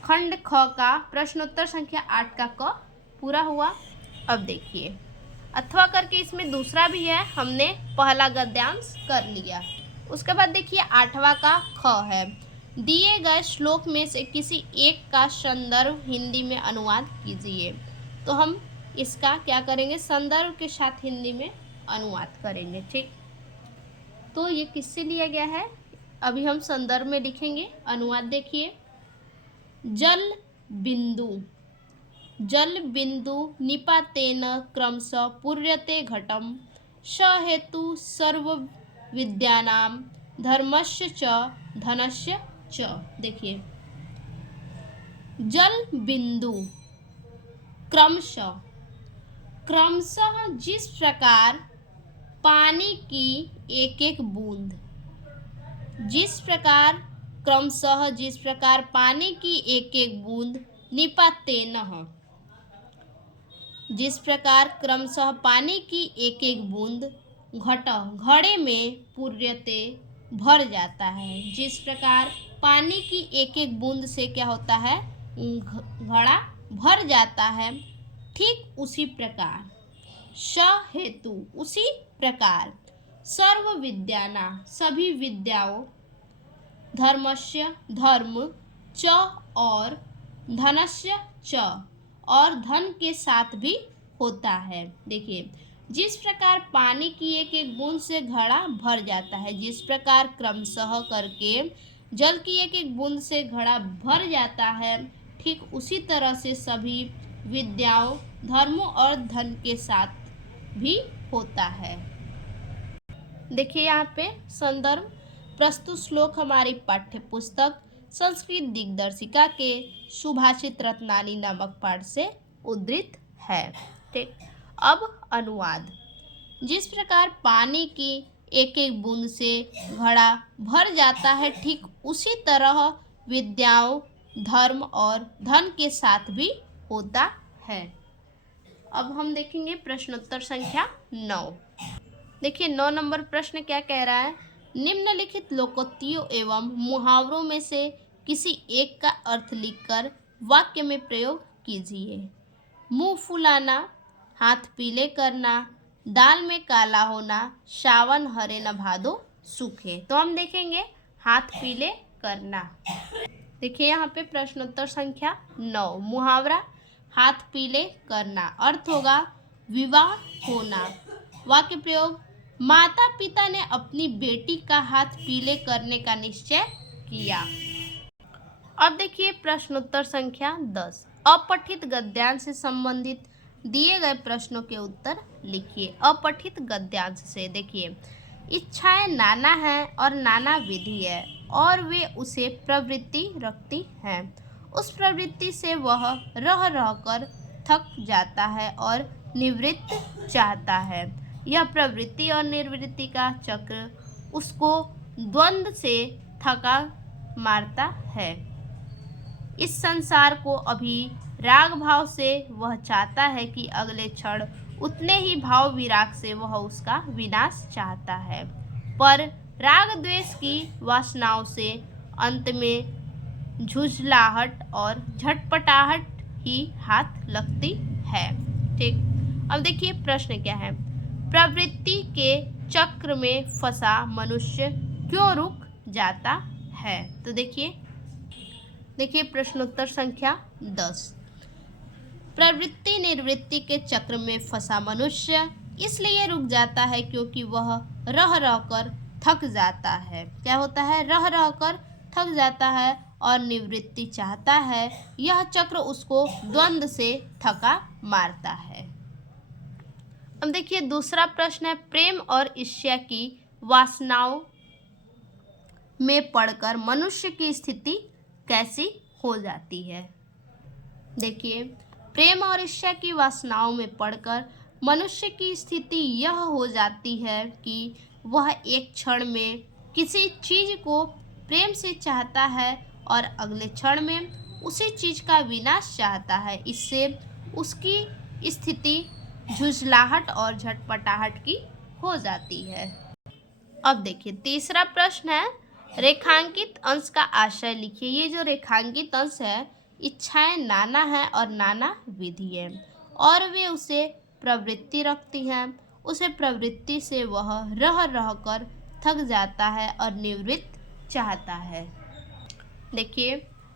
खंड ख का प्रश्नोत्तर संख्या 8 का क पूरा हुआ। अब देखिए अथवा करके इसमें दूसरा भी है, हमने पहला गद्यांश कर लिया। उसके बाद देखिए 8वां का ख है। दिए गए श्लोक में से किसी एक का संदर्भ हिंदी में अनुवाद कीजिए। तो हम इसका क्या करेंगे, संदर्भ के साथ हिंदी में अनुवाद करेंगे। ठीक, तो ये किससे लिया गया है अभी हम संदर्भ में लिखेंगे। अनुवाद देखिए। जल बिंदु निपातेन क्रमशः पूर्यते घटम स हेतु सर्व विद्यानां धर्मस्य च धनस्य च। देखिए जल बिंदु क्रमशः जिस प्रकार पानी की एक एक बूंद जिस प्रकार पानी की एक एक बूंद निपातेन जिस प्रकार क्रमशः पानी की एक एक बूंद घड़े में पूर्यते भर जाता है। जिस प्रकार पानी की एक एक बूंद से क्या होता है, घड़ा भर जाता है, ठीक उसी प्रकार उसी प्रकार सर्व विद्याना सभी विद्याओं धर्मस्य धर्म च और धनस्य च और धन के साथ भी होता है। देखिए जिस प्रकार पानी की एक एक बूंद से घड़ा भर जाता है, जिस प्रकार क्रमशः करके जल की एक एक बूंद से घड़ा भर जाता है, ठीक उसी तरह से सभी विद्याओं धर्मों और धन के साथ भी होता है। देखिए यहाँ पे संदर्भ। प्रस्तुत श्लोक हमारी पाठ्य पुस्तक संस्कृत दिग्दर्शिका के सुभाषित रत्नानी नामक पाठ से उद्धृत है। ठीक, अब अनुवाद। जिस प्रकार पानी की एक एक बूंद से घड़ा भर जाता है, ठीक उसी तरह विद्याओं धर्म और धन के साथ भी होता है। अब हम देखेंगे प्रश्नोत्तर संख्या 9। देखिए 9 नंबर प्रश्न क्या कह रहा है। निम्नलिखित लोकोक्तियों एवं मुहावरों में से किसी एक का अर्थ लिखकर वाक्य में प्रयोग कीजिए। मुंह फुलाना, हाथ पीले करना, दाल में काला होना, सावन हरे न भादो सूखे। तो हम देखेंगे हाथ पीले करना। देखिए यहाँ पे प्रश्नोत्तर संख्या 9, मुहावरा हाथ पीले करना, अर्थ होगा विवाह होना। वाक्य प्रयोग, माता पिता ने अपनी बेटी का हाथ पीले करने का निश्चय किया। अब देखिए प्रश्नोत्तर संख्या 10, अपठित गद्यांश से संबंधित दिए गए प्रश्नों के उत्तर लिखिए। अपठित गद्यांश से देखिए, इच्छाएं नाना है और नाना विधि है और वे उसे प्रवृत्ति रखती हैं। उस प्रवृत्ति से वह रह रहकर थक जाता है और निवृत्त चाहता है। यह प्रवृत्ति और निवृत्ति का चक्र उसको द्वंद्व से थका मारता है। इस संसार को अभी राग भाव से वह चाहता है कि अगले क्षण उतने ही भाव विराग से वह उसका विनाश चाहता है, पर राग द्वेष की वासनाओं से अंत में झुंझलाहट और झटपटाहट ही हाथ लगती है। ठीक, अब देखिए प्रश्न क्या है, प्रवृत्ति के चक्र में फंसा मनुष्य क्यों रुक जाता है। तो देखिए प्रश्नोत्तर संख्या 10, प्रवृत्ति निवृत्ति के चक्र में फंसा मनुष्य इसलिए रुक जाता है क्योंकि वह रह रहकर थक जाता है। क्या होता है, रह रहकर थक जाता है और निवृत्ति चाहता है। यह चक्र उसको द्वंद्व से थका मारता है। अब देखिए दूसरा प्रश्न है, प्रेम और ईर्ष्या की वासनाओं में पड़कर मनुष्य की स्थिति कैसी हो जाती है। देखिए, प्रेम और ईर्ष्या की वासनाओं में पड़कर मनुष्य की स्थिति यह हो जाती है कि वह एक क्षण में किसी चीज को प्रेम से चाहता है और अगले क्षण में उसी चीज का विनाश चाहता है। इससे उसकी स्थिति झुंझलाहट और झटपटाहट की हो जाती है। अब देखिए तीसरा प्रश्न है, रेखांकित अंश का आशय लिखिए। ये जो रेखांकित अंश है, इच्छाएं नाना है और नाना विधि है और वे उसे प्रवृत्ति रखती हैं। उसे प्रवृत्ति से वह रह रहकर थक जाता है और निवृत्त चाहता है। देखिए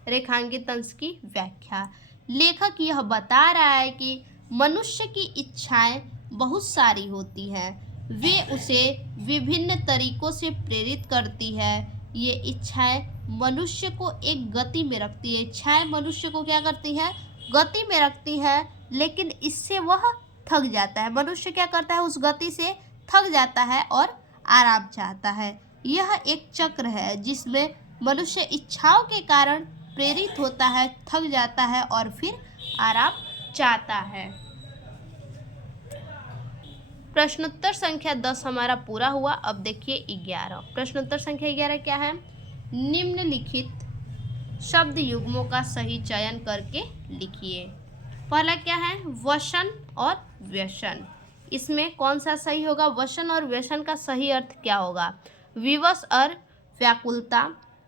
रेखांकित अंश की व्याख्या, लेखक यह बता रहा है कि मनुष्य की इच्छाएं बहुत सारी होती हैं, वे उसे विभिन्न तरीकों से प्रेरित करती है। ये इच्छाएं मनुष्य को एक गति में रखती है। इच्छाएं मनुष्य को क्या करती है, गति में रखती है, लेकिन इससे वह थक जाता है। मनुष्य क्या करता है, उस गति से थक जाता है और आराम चाहता है। यह एक चक्र है जिसमें मनुष्य इच्छाओं के कारण प्रेरित होता है, थक जाता है और फिर आराम चाहता है। प्रश्नोत्तर संख्या 10 हमारा पूरा हुआ। अब देखिए 11, प्रश्नोत्तर संख्या 11 क्या है, निम्नलिखित शब्द युग्मों का सही चयन करके लिखिए। पहला क्या है, वसन और व्यसन। इसमें कौन सा सही होगा, वसन और व्यसन का सही अर्थ क्या होगा, विवश और व्याकुलता,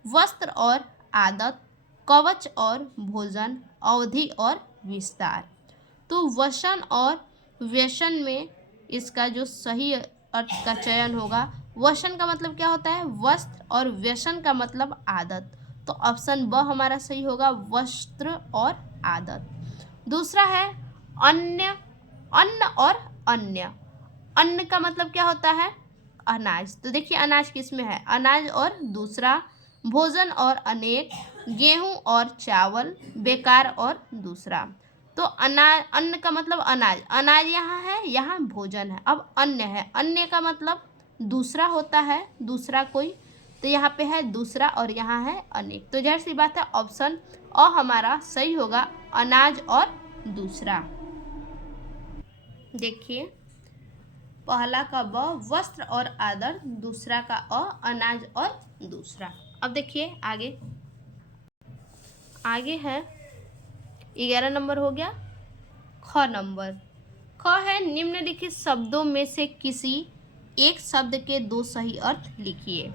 वस्त्र और आदत, कवच और भोजन, अवधि और विस्तार। तो वसन और व्यसन में इसका जो सही अर्थ का चयन होगा, वसन का मतलब क्या होता है, वस्त्र, और व्यसन का मतलब आदत। तो ऑप्शन ब हमारा सही होगा, वस्त्र और आदत। दूसरा है अन्य, अन्न और अन्य। अन्न का मतलब क्या होता है, अनाज। तो देखिए अनाज किस में है, अनाज। और दूसरा भोजन और अनेक, गेहूं और चावल, बेकार और दूसरा। तो अनाज, अन्न का मतलब अनाज, अनाज यहाँ है, यहाँ भोजन है। अब अन्य है, अन्य का मतलब दूसरा होता है, दूसरा कोई, तो यहाँ पे है दूसरा और यहाँ है अनेक। तो जाहिर सी बात है ऑप्शन अ हमारा सही होगा, अनाज और दूसरा। देखिए पहला का ब वस्त्र और आदर, दूसरा का अ अनाज और दूसरा। अब देखिए आगे है 11 नंबर हो गया। ख नंबर, ख है निम्नलिखित शब्दों में से किसी एक शब्द के दो सही अर्थ लिखिए।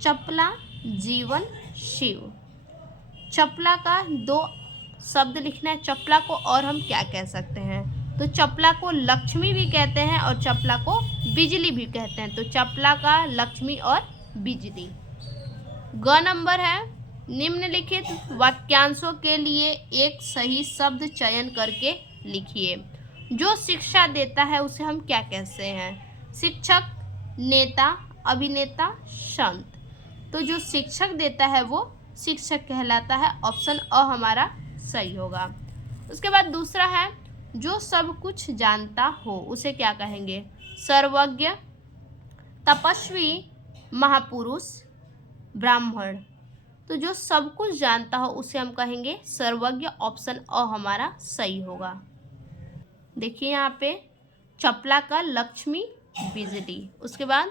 चपला, जीवन, शिव। चपला का दो शब्द लिखना है। चपला को और हम क्या कह सकते हैं? तो चपला को लक्ष्मी भी कहते हैं और चपला को बिजली भी कहते हैं। तो चपला का लक्ष्मी और बिजली। ग नंबर है, निम्नलिखित वाक्यांशों के लिए एक सही शब्द चयन करके लिखिए। जो शिक्षा देता है उसे हम क्या कहते हैं? शिक्षक, नेता, अभिनेता, संत। तो जो शिक्षक देता है वो शिक्षक कहलाता है। ऑप्शन अ हमारा सही होगा। उसके बाद दूसरा है, जो सब कुछ जानता हो उसे क्या कहेंगे? सर्वज्ञ, तपस्वी, महापुरुष, ब्राह्मण। तो जो सब कुछ जानता हो उसे हम कहेंगे सर्वज्ञ। ऑप्शन अ हमारा सही होगा। देखिए यहाँ पे चपला का लक्ष्मी, बिजली। उसके बाद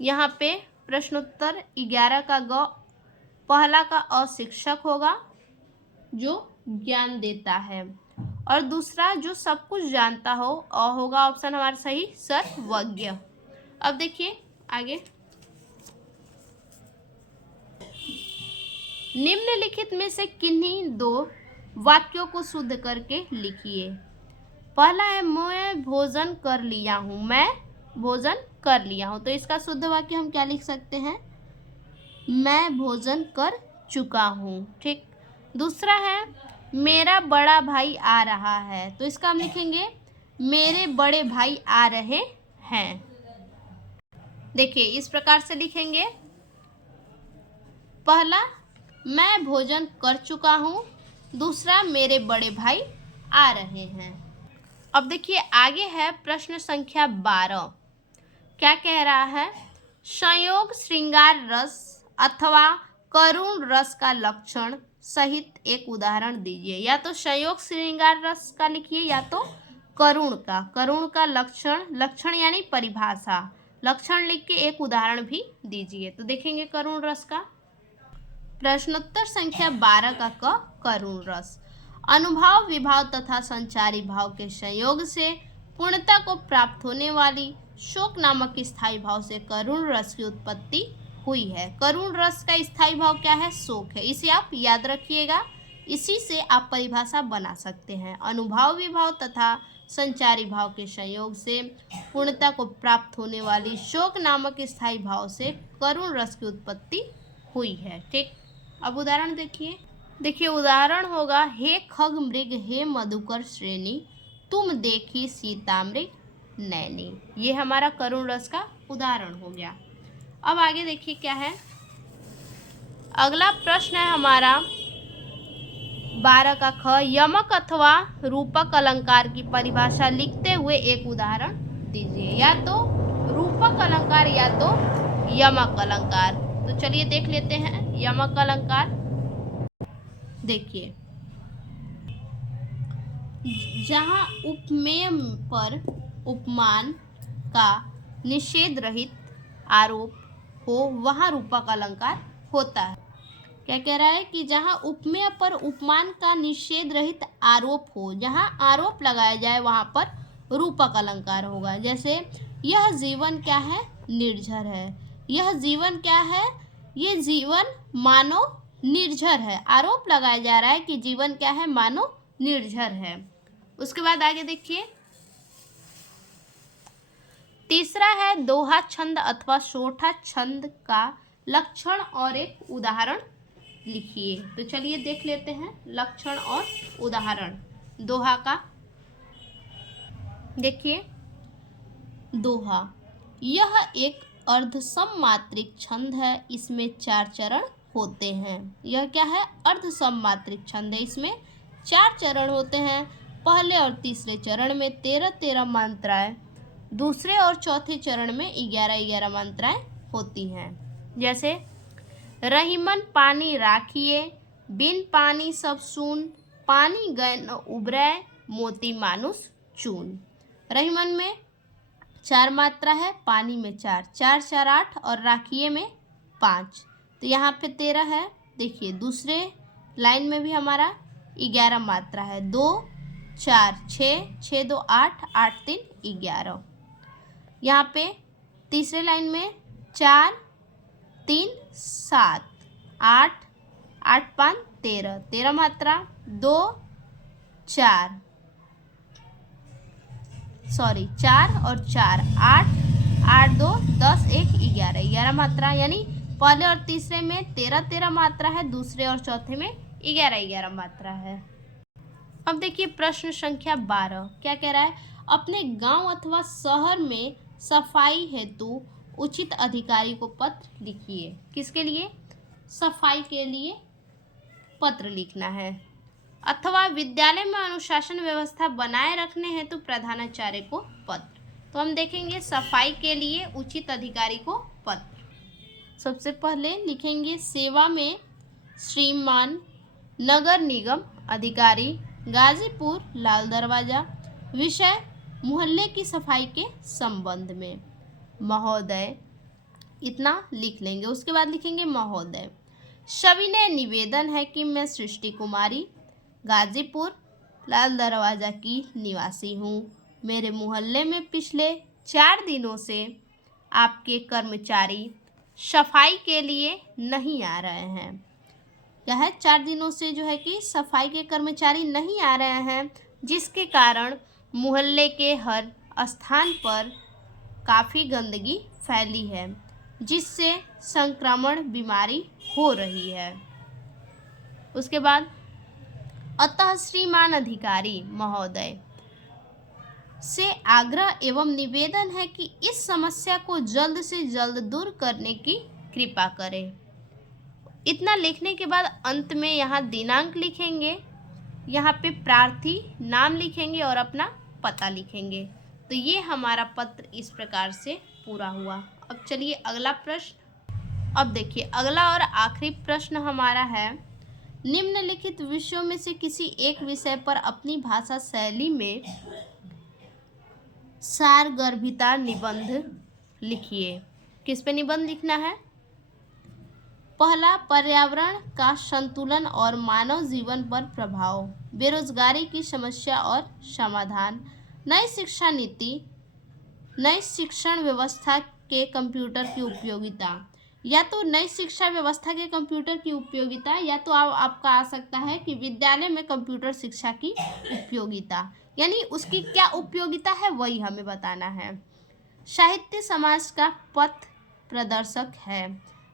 यहाँ पे प्रश्नोत्तर 11 का ग, पहला का अ शिक्षक होगा जो ज्ञान देता है, और दूसरा जो सब कुछ जानता हो अ होगा। ऑप्शन हमारा सही सर्वज्ञ। अब देखिए आगे, निम्नलिखित में से किन्हीं दो वाक्यों को शुद्ध करके लिखिए। पहला है, मैं भोजन कर लिया हूँ। मैं भोजन कर लिया हूँ। तो इसका शुद्ध वाक्य हम क्या लिख सकते हैं? मैं भोजन कर चुका हूँ। ठीक। दूसरा है, मेरा बड़ा भाई आ रहा है। तो इसका हम लिखेंगे मेरे बड़े भाई आ रहे हैं। देखिए इस प्रकार से लिखेंगे। पहला, मैं भोजन कर चुका हूँ। दूसरा, मेरे बड़े भाई आ रहे हैं। अब देखिए आगे है प्रश्न संख्या 12। क्या कह रहा है? संयोग श्रृंगार रस अथवा करुण रस का लक्षण सहित एक उदाहरण दीजिए। या तो संयोग श्रृंगार रस का लिखिए या तो करुण का लक्षण यानी परिभाषा, लक्षण लिख के एक उदाहरण भी दीजिए। तो देखेंगे करुण रस का। प्रश्नोत्तर संख्या 12 का क, करुण रस। अनुभाव, विभाव तथा संचारी भाव के संयोग से पूर्णता को प्राप्त होने वाली शोक नामक स्थायी भाव से करुण रस की उत्पत्ति हुई है। करुण रस का स्थायी भाव क्या है? शोक है। इसे आप याद रखिएगा, इसी से आप परिभाषा बना सकते हैं। अनुभाव, विभाव तथा संचारी भाव के संयोग से पूर्णता को प्राप्त होने वाली शोक नामक स्थायी भाव से करुण रस की उत्पत्ति हुई है। ठीक। अब उदाहरण देखिए उदाहरण होगा, हे खग मृग, हे मधुकर श्रेणी, तुम देखी सीतामृग नैनी। ये हमारा करुण रस का उदाहरण हो गया। अब आगे देखिए क्या है। अगला प्रश्न है हमारा 12 का ख, यमक अथवा रूपक अलंकार की परिभाषा लिखते हुए एक उदाहरण दीजिए। या तो रूपक अलंकार या तो यमक अलंकार। तो चलिए देख लेते हैं यमक अलंकार। देखिए, जहाँ उपमेय पर उपमान का निषेध रहित आरोप हो वहाँ रूपक अलंकार होता है। क्या कह रहा है कि जहाँ उपमेय पर उपमान का निषेध रहित आरोप हो, जहाँ आरोप लगाया जाए वहाँ पर रूपक अलंकार होगा। जैसे यह जीवन क्या है? निर्झर है। यह जीवन क्या है? ये जीवन मानो निर्झर है। आरोप लगाया जा रहा है कि जीवन क्या है? मानो निर्झर है। उसके बाद आगे देखिए, तीसरा है दोहा छंद अथवा सोठा छंद का लक्षण और एक उदाहरण लिखिए। तो चलिए देख लेते हैं लक्षण और उदाहरण दोहा का। देखिए दोहा, यह एक अर्धसम मात्रिक छंद है। इसमें 4 चरण होते हैं। यह क्या है? अर्धसम मात्रिक छंद है। इसमें 4 चरण होते हैं। पहले और तीसरे चरण में 13-13 मात्राएं, दूसरे और चौथे चरण में 11-11 मात्राएं होती हैं। जैसे रहीमन पानी राखिए, बिन पानी सब सून, पानी गए न उबरै, मोती मानुष चून। रहीमन में 4 मात्रा है, पानी में 4, 4 4 8 और राखिए में 5। तो यहाँ पे 13 है। देखिए दूसरे लाइन में भी हमारा 11 मात्रा है, 2 4 6 6 2 8 8 3 11। यहाँ पे तीसरे लाइन में 4 3 7 8 8 5 13, 13 मात्रा, 2 4 4 और 4 8, 8 2 10 1 11, 11 मात्रा, यानी पहले और तीसरे में 13 13 मात्रा है, दूसरे और चौथे में 11 11 मात्रा है। अब देखिए प्रश्न संख्या 12 क्या कह रहा है, अपने गांव अथवा शहर में सफाई हेतु उचित अधिकारी को पत्र लिखिए। किसके लिए? सफाई के लिए पत्र लिखना है। अथवा विद्यालय में अनुशासन व्यवस्था बनाए रखने हेतु प्रधानाचार्य को पत्र। तो हम देखेंगे सफाई के लिए उचित अधिकारी को पत्र। सबसे पहले लिखेंगे सेवा में श्रीमान नगर निगम अधिकारी गाजीपुर लाल दरवाजा, विषय मोहल्ले की सफाई के संबंध में महोदय, इतना लिख लेंगे। उसके बाद लिखेंगे महोदय, सविनय निवेदन है कि मैं सृष्टि कुमारी गाजीपुर लाल दरवाजा की निवासी हूँ। मेरे मोहल्ले में पिछले 4 दिनों से आपके कर्मचारी सफाई के लिए नहीं आ रहे हैं। क्या है? 4 दिनों से जो है कि सफाई के कर्मचारी नहीं आ रहे हैं, जिसके कारण मोहल्ले के हर स्थान पर काफ़ी गंदगी फैली है, जिससे संक्रमण बीमारी हो रही है। उसके बाद अतः श्रीमान अधिकारी महोदय से आग्रह एवं निवेदन है कि इस समस्या को जल्द से जल्द दूर करने की कृपा करें। इतना लिखने के बाद अंत में यहाँ दिनांक लिखेंगे, यहाँ पे प्रार्थी नाम लिखेंगे और अपना पता लिखेंगे। तो ये हमारा पत्र इस प्रकार से पूरा हुआ। अब चलिए अगला प्रश्न। अब देखिए अगला और आखिरी प्रश्न हमारा है, निम्नलिखित विषयों में से किसी एक विषय पर अपनी भाषा शैली में सारगर्भिता निबंध लिखिए। किस पे निबंध लिखना है? पहला, पर्यावरण का संतुलन और मानव जीवन पर प्रभाव, बेरोजगारी की समस्या और समाधान, नई शिक्षा नीति, नई शिक्षण व्यवस्था के कंप्यूटर की उपयोगिता। या तो नई शिक्षा व्यवस्था के कंप्यूटर की उपयोगिता, या तो आपका आ सकता है कि विद्यालय में कंप्यूटर शिक्षा की उपयोगिता, यानी उसकी क्या उपयोगिता है वही हमें बताना है। साहित्य समाज का पथ प्रदर्शक है,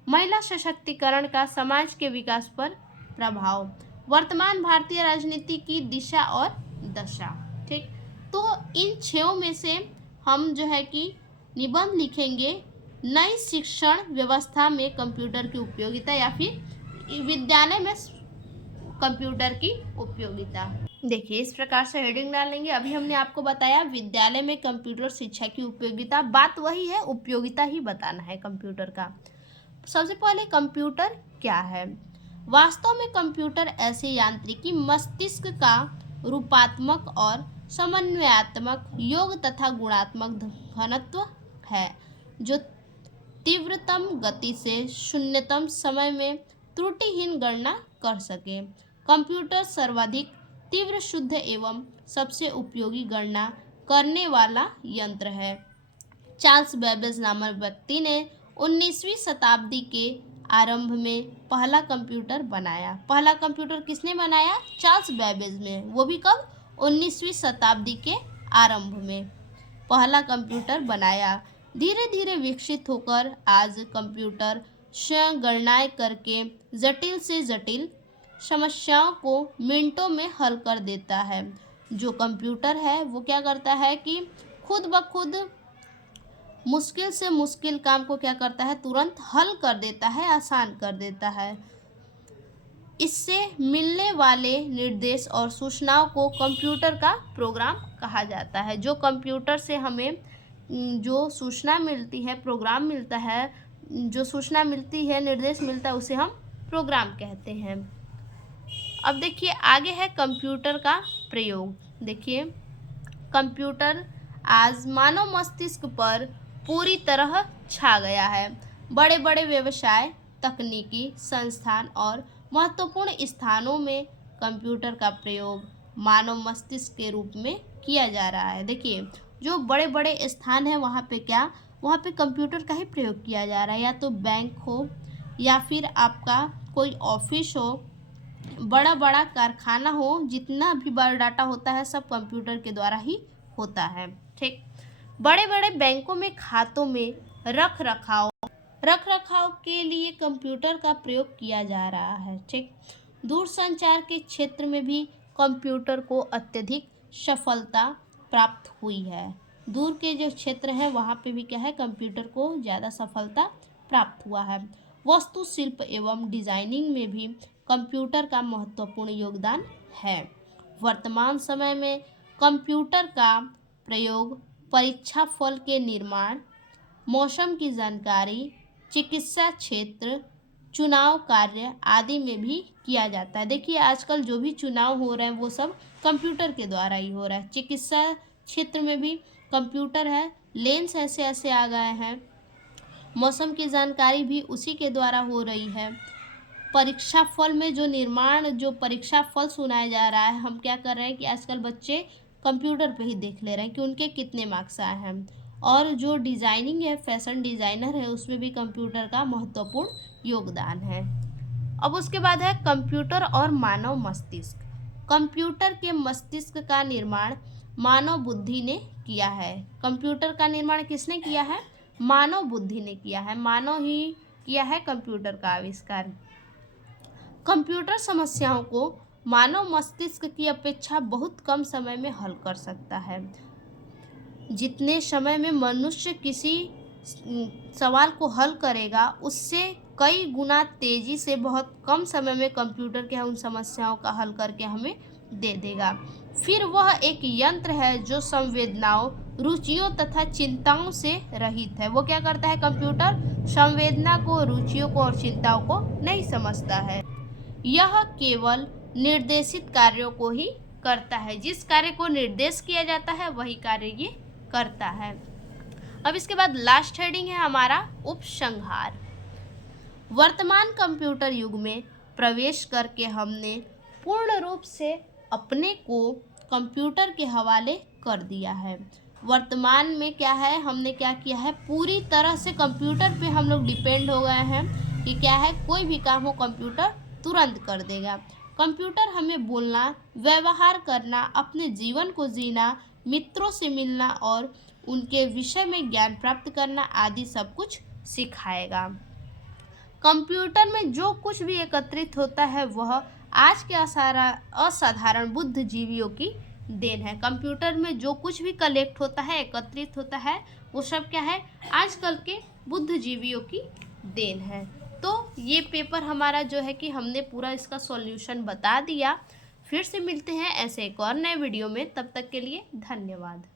महिला सशक्तिकरण का समाज के विकास पर प्रभाव, वर्तमान भारतीय राजनीति की दिशा और दशा। ठीक, तो इन 6 में से हम जो है कि निबंध लिखेंगे नई शिक्षण व्यवस्था में कंप्यूटर की उपयोगिता या फिर विद्यालय में कंप्यूटर की उपयोगिता। देखिए इस प्रकार से हेडिंग डालेंगे। अभी हमने आपको बताया विद्यालय में कंप्यूटर शिक्षा की उपयोगिता, बात वही है, उपयोगिता ही बताना है कंप्यूटर का। सबसे पहले कंप्यूटर क्या है? वास्तव में कंप्यूटर ऐसे यांत्रिकी मस्तिष्क का रूपात्मक और समन्वयात्मक योग तथा गुणात्मक घनत्व है, जो तीव्रतम गति से शून्यतम समय में त्रुटिहीन गणना कर सके। कंप्यूटर सर्वाधिक तीव्र, शुद्ध एवं सबसे उपयोगी गणना करने वाला यंत्र है। चार्ल्स बेबेज नामक व्यक्ति ने 19वीं शताब्दी के आरंभ में पहला कंप्यूटर बनाया। पहला कंप्यूटर किसने बनाया? चार्ल्स बेबेज ने। वो भी कब? 19वीं शताब्दी के आरंभ में पहला कंप्यूटर बनाया। धीरे धीरे विकसित होकर आज कंप्यूटर स्वयं गणनाएं करके जटिल से जटिल समस्याओं को मिनटों में हल कर देता है। जो कंप्यूटर है वो क्या करता है कि खुद ब खुद मुश्किल से मुश्किल काम को क्या करता है? तुरंत हल कर देता है, आसान कर देता है। इससे मिलने वाले निर्देश और सूचनाओं को कंप्यूटर का प्रोग्राम कहा जाता है। जो कंप्यूटर से हमें जो सूचना मिलती है, प्रोग्राम मिलता है, जो सूचना मिलती है, निर्देश मिलता है, उसे हम प्रोग्राम कहते हैं। अब देखिए आगे है कंप्यूटर का प्रयोग। देखिए कंप्यूटर आज मानव मस्तिष्क पर पूरी तरह छा गया है। बड़े बड़े व्यवसाय, तकनीकी संस्थान और महत्वपूर्ण स्थानों में कंप्यूटर का प्रयोग मानव मस्तिष्क के रूप में किया जा रहा है। देखिए जो बड़े बड़े स्थान हैं वहाँ पे क्या, वहाँ पे कंप्यूटर का ही प्रयोग किया जा रहा है। या तो बैंक हो, या फिर आपका कोई ऑफिस हो, बड़ा बड़ा कारखाना हो, जितना भी बायोडाटा होता है सब कंप्यूटर के द्वारा ही होता है। ठीक। बड़े बड़े बैंकों में खातों में रख रखाव के लिए कंप्यूटर का प्रयोग किया जा रहा है। ठीक। दूरसंचार के क्षेत्र में भी कंप्यूटर को अत्यधिक सफलता प्राप्त हुई है। दूर के जो क्षेत्र है वहाँ पे भी क्या है, कंप्यूटर को ज़्यादा सफलता प्राप्त हुआ है। वास्तुशिल्प एवं डिजाइनिंग में भी कंप्यूटर का महत्वपूर्ण योगदान है। वर्तमान समय में कंप्यूटर का प्रयोग परीक्षा फल के निर्माण, मौसम की जानकारी, चिकित्सा क्षेत्र, चुनाव कार्य आदि में भी किया जाता है। देखिए आजकल जो भी चुनाव हो रहे हैं वो सब कंप्यूटर के द्वारा ही हो रहा है। चिकित्सा क्षेत्र में भी कंप्यूटर है, लेंस ऐसे ऐसे आ गए हैं, मौसम की जानकारी भी उसी के द्वारा हो रही है। परीक्षा फल में जो निर्माण, जो परीक्षा फल सुनाया जा रहा है, हम क्या कर रहे हैं कि आजकल बच्चे कंप्यूटर पे ही देख ले रहे हैं कि उनके कितने मार्क्स आए हैं। और जो डिज़ाइनिंग है, फैशन डिज़ाइनर है, उसमें भी कंप्यूटर का महत्वपूर्ण योगदान है। अब उसके बाद है कंप्यूटर और मानव मस्तिष्क। कंप्यूटर के मस्तिष्क का निर्माण मानव बुद्धि ने किया है। कंप्यूटर का निर्माण किसने किया है? मानव बुद्धि ने किया है। मानव ही किया है कंप्यूटर का आविष्कार। कंप्यूटर समस्याओं को मानव मस्तिष्क की अपेक्षा बहुत कम समय में हल कर सकता है। जितने समय में मनुष्य किसी सवाल को हल करेगा, उससे कई गुना तेजी से बहुत कम समय में कंप्यूटर के उन समस्याओं का हल करके हमें दे देगा। फिर वह एक यंत्र है जो संवेदनाओं, रुचियों तथा चिंताओं से रहित है। वो क्या करता है? कंप्यूटर संवेदना को, रुचियों को और चिंताओं को नहीं समझता है। यह केवल निर्देशित कार्यों को ही करता है। जिस कार्य को निर्देश किया जाता है वही कार्य ये करता है। अब इसके बाद लास्ट हेडिंग है हमारा उपसंहार। वर्तमान कंप्यूटर युग में प्रवेश करके हमने पूर्ण रूप से अपने को कंप्यूटर के हवाले कर दिया है। वर्तमान में क्या है, हमने क्या किया है, पूरी तरह से कंप्यूटर पे हम लोग डिपेंड हो गए हैं कि क्या है, कोई भी काम हो कंप्यूटर तुरंत कर देगा। कंप्यूटर हमें बोलना, व्यवहार करना, अपने जीवन को जीना, मित्रों से मिलना और उनके विषय में ज्ञान प्राप्त करना आदि सब कुछ सिखाएगा। कंप्यूटर में जो कुछ भी एकत्रित होता है वह आज के असाधारण बुद्धिजीवियों की देन है। कंप्यूटर में जो कुछ भी कलेक्ट होता है, एकत्रित होता है, वो सब क्या है, आजकल के बुद्धिजीवियों की देन है। तो ये पेपर हमारा जो है कि हमने पूरा इसका सॉल्यूशन बता दिया। फिर से मिलते हैं ऐसे एक और नए वीडियो में, तब तक के लिए धन्यवाद।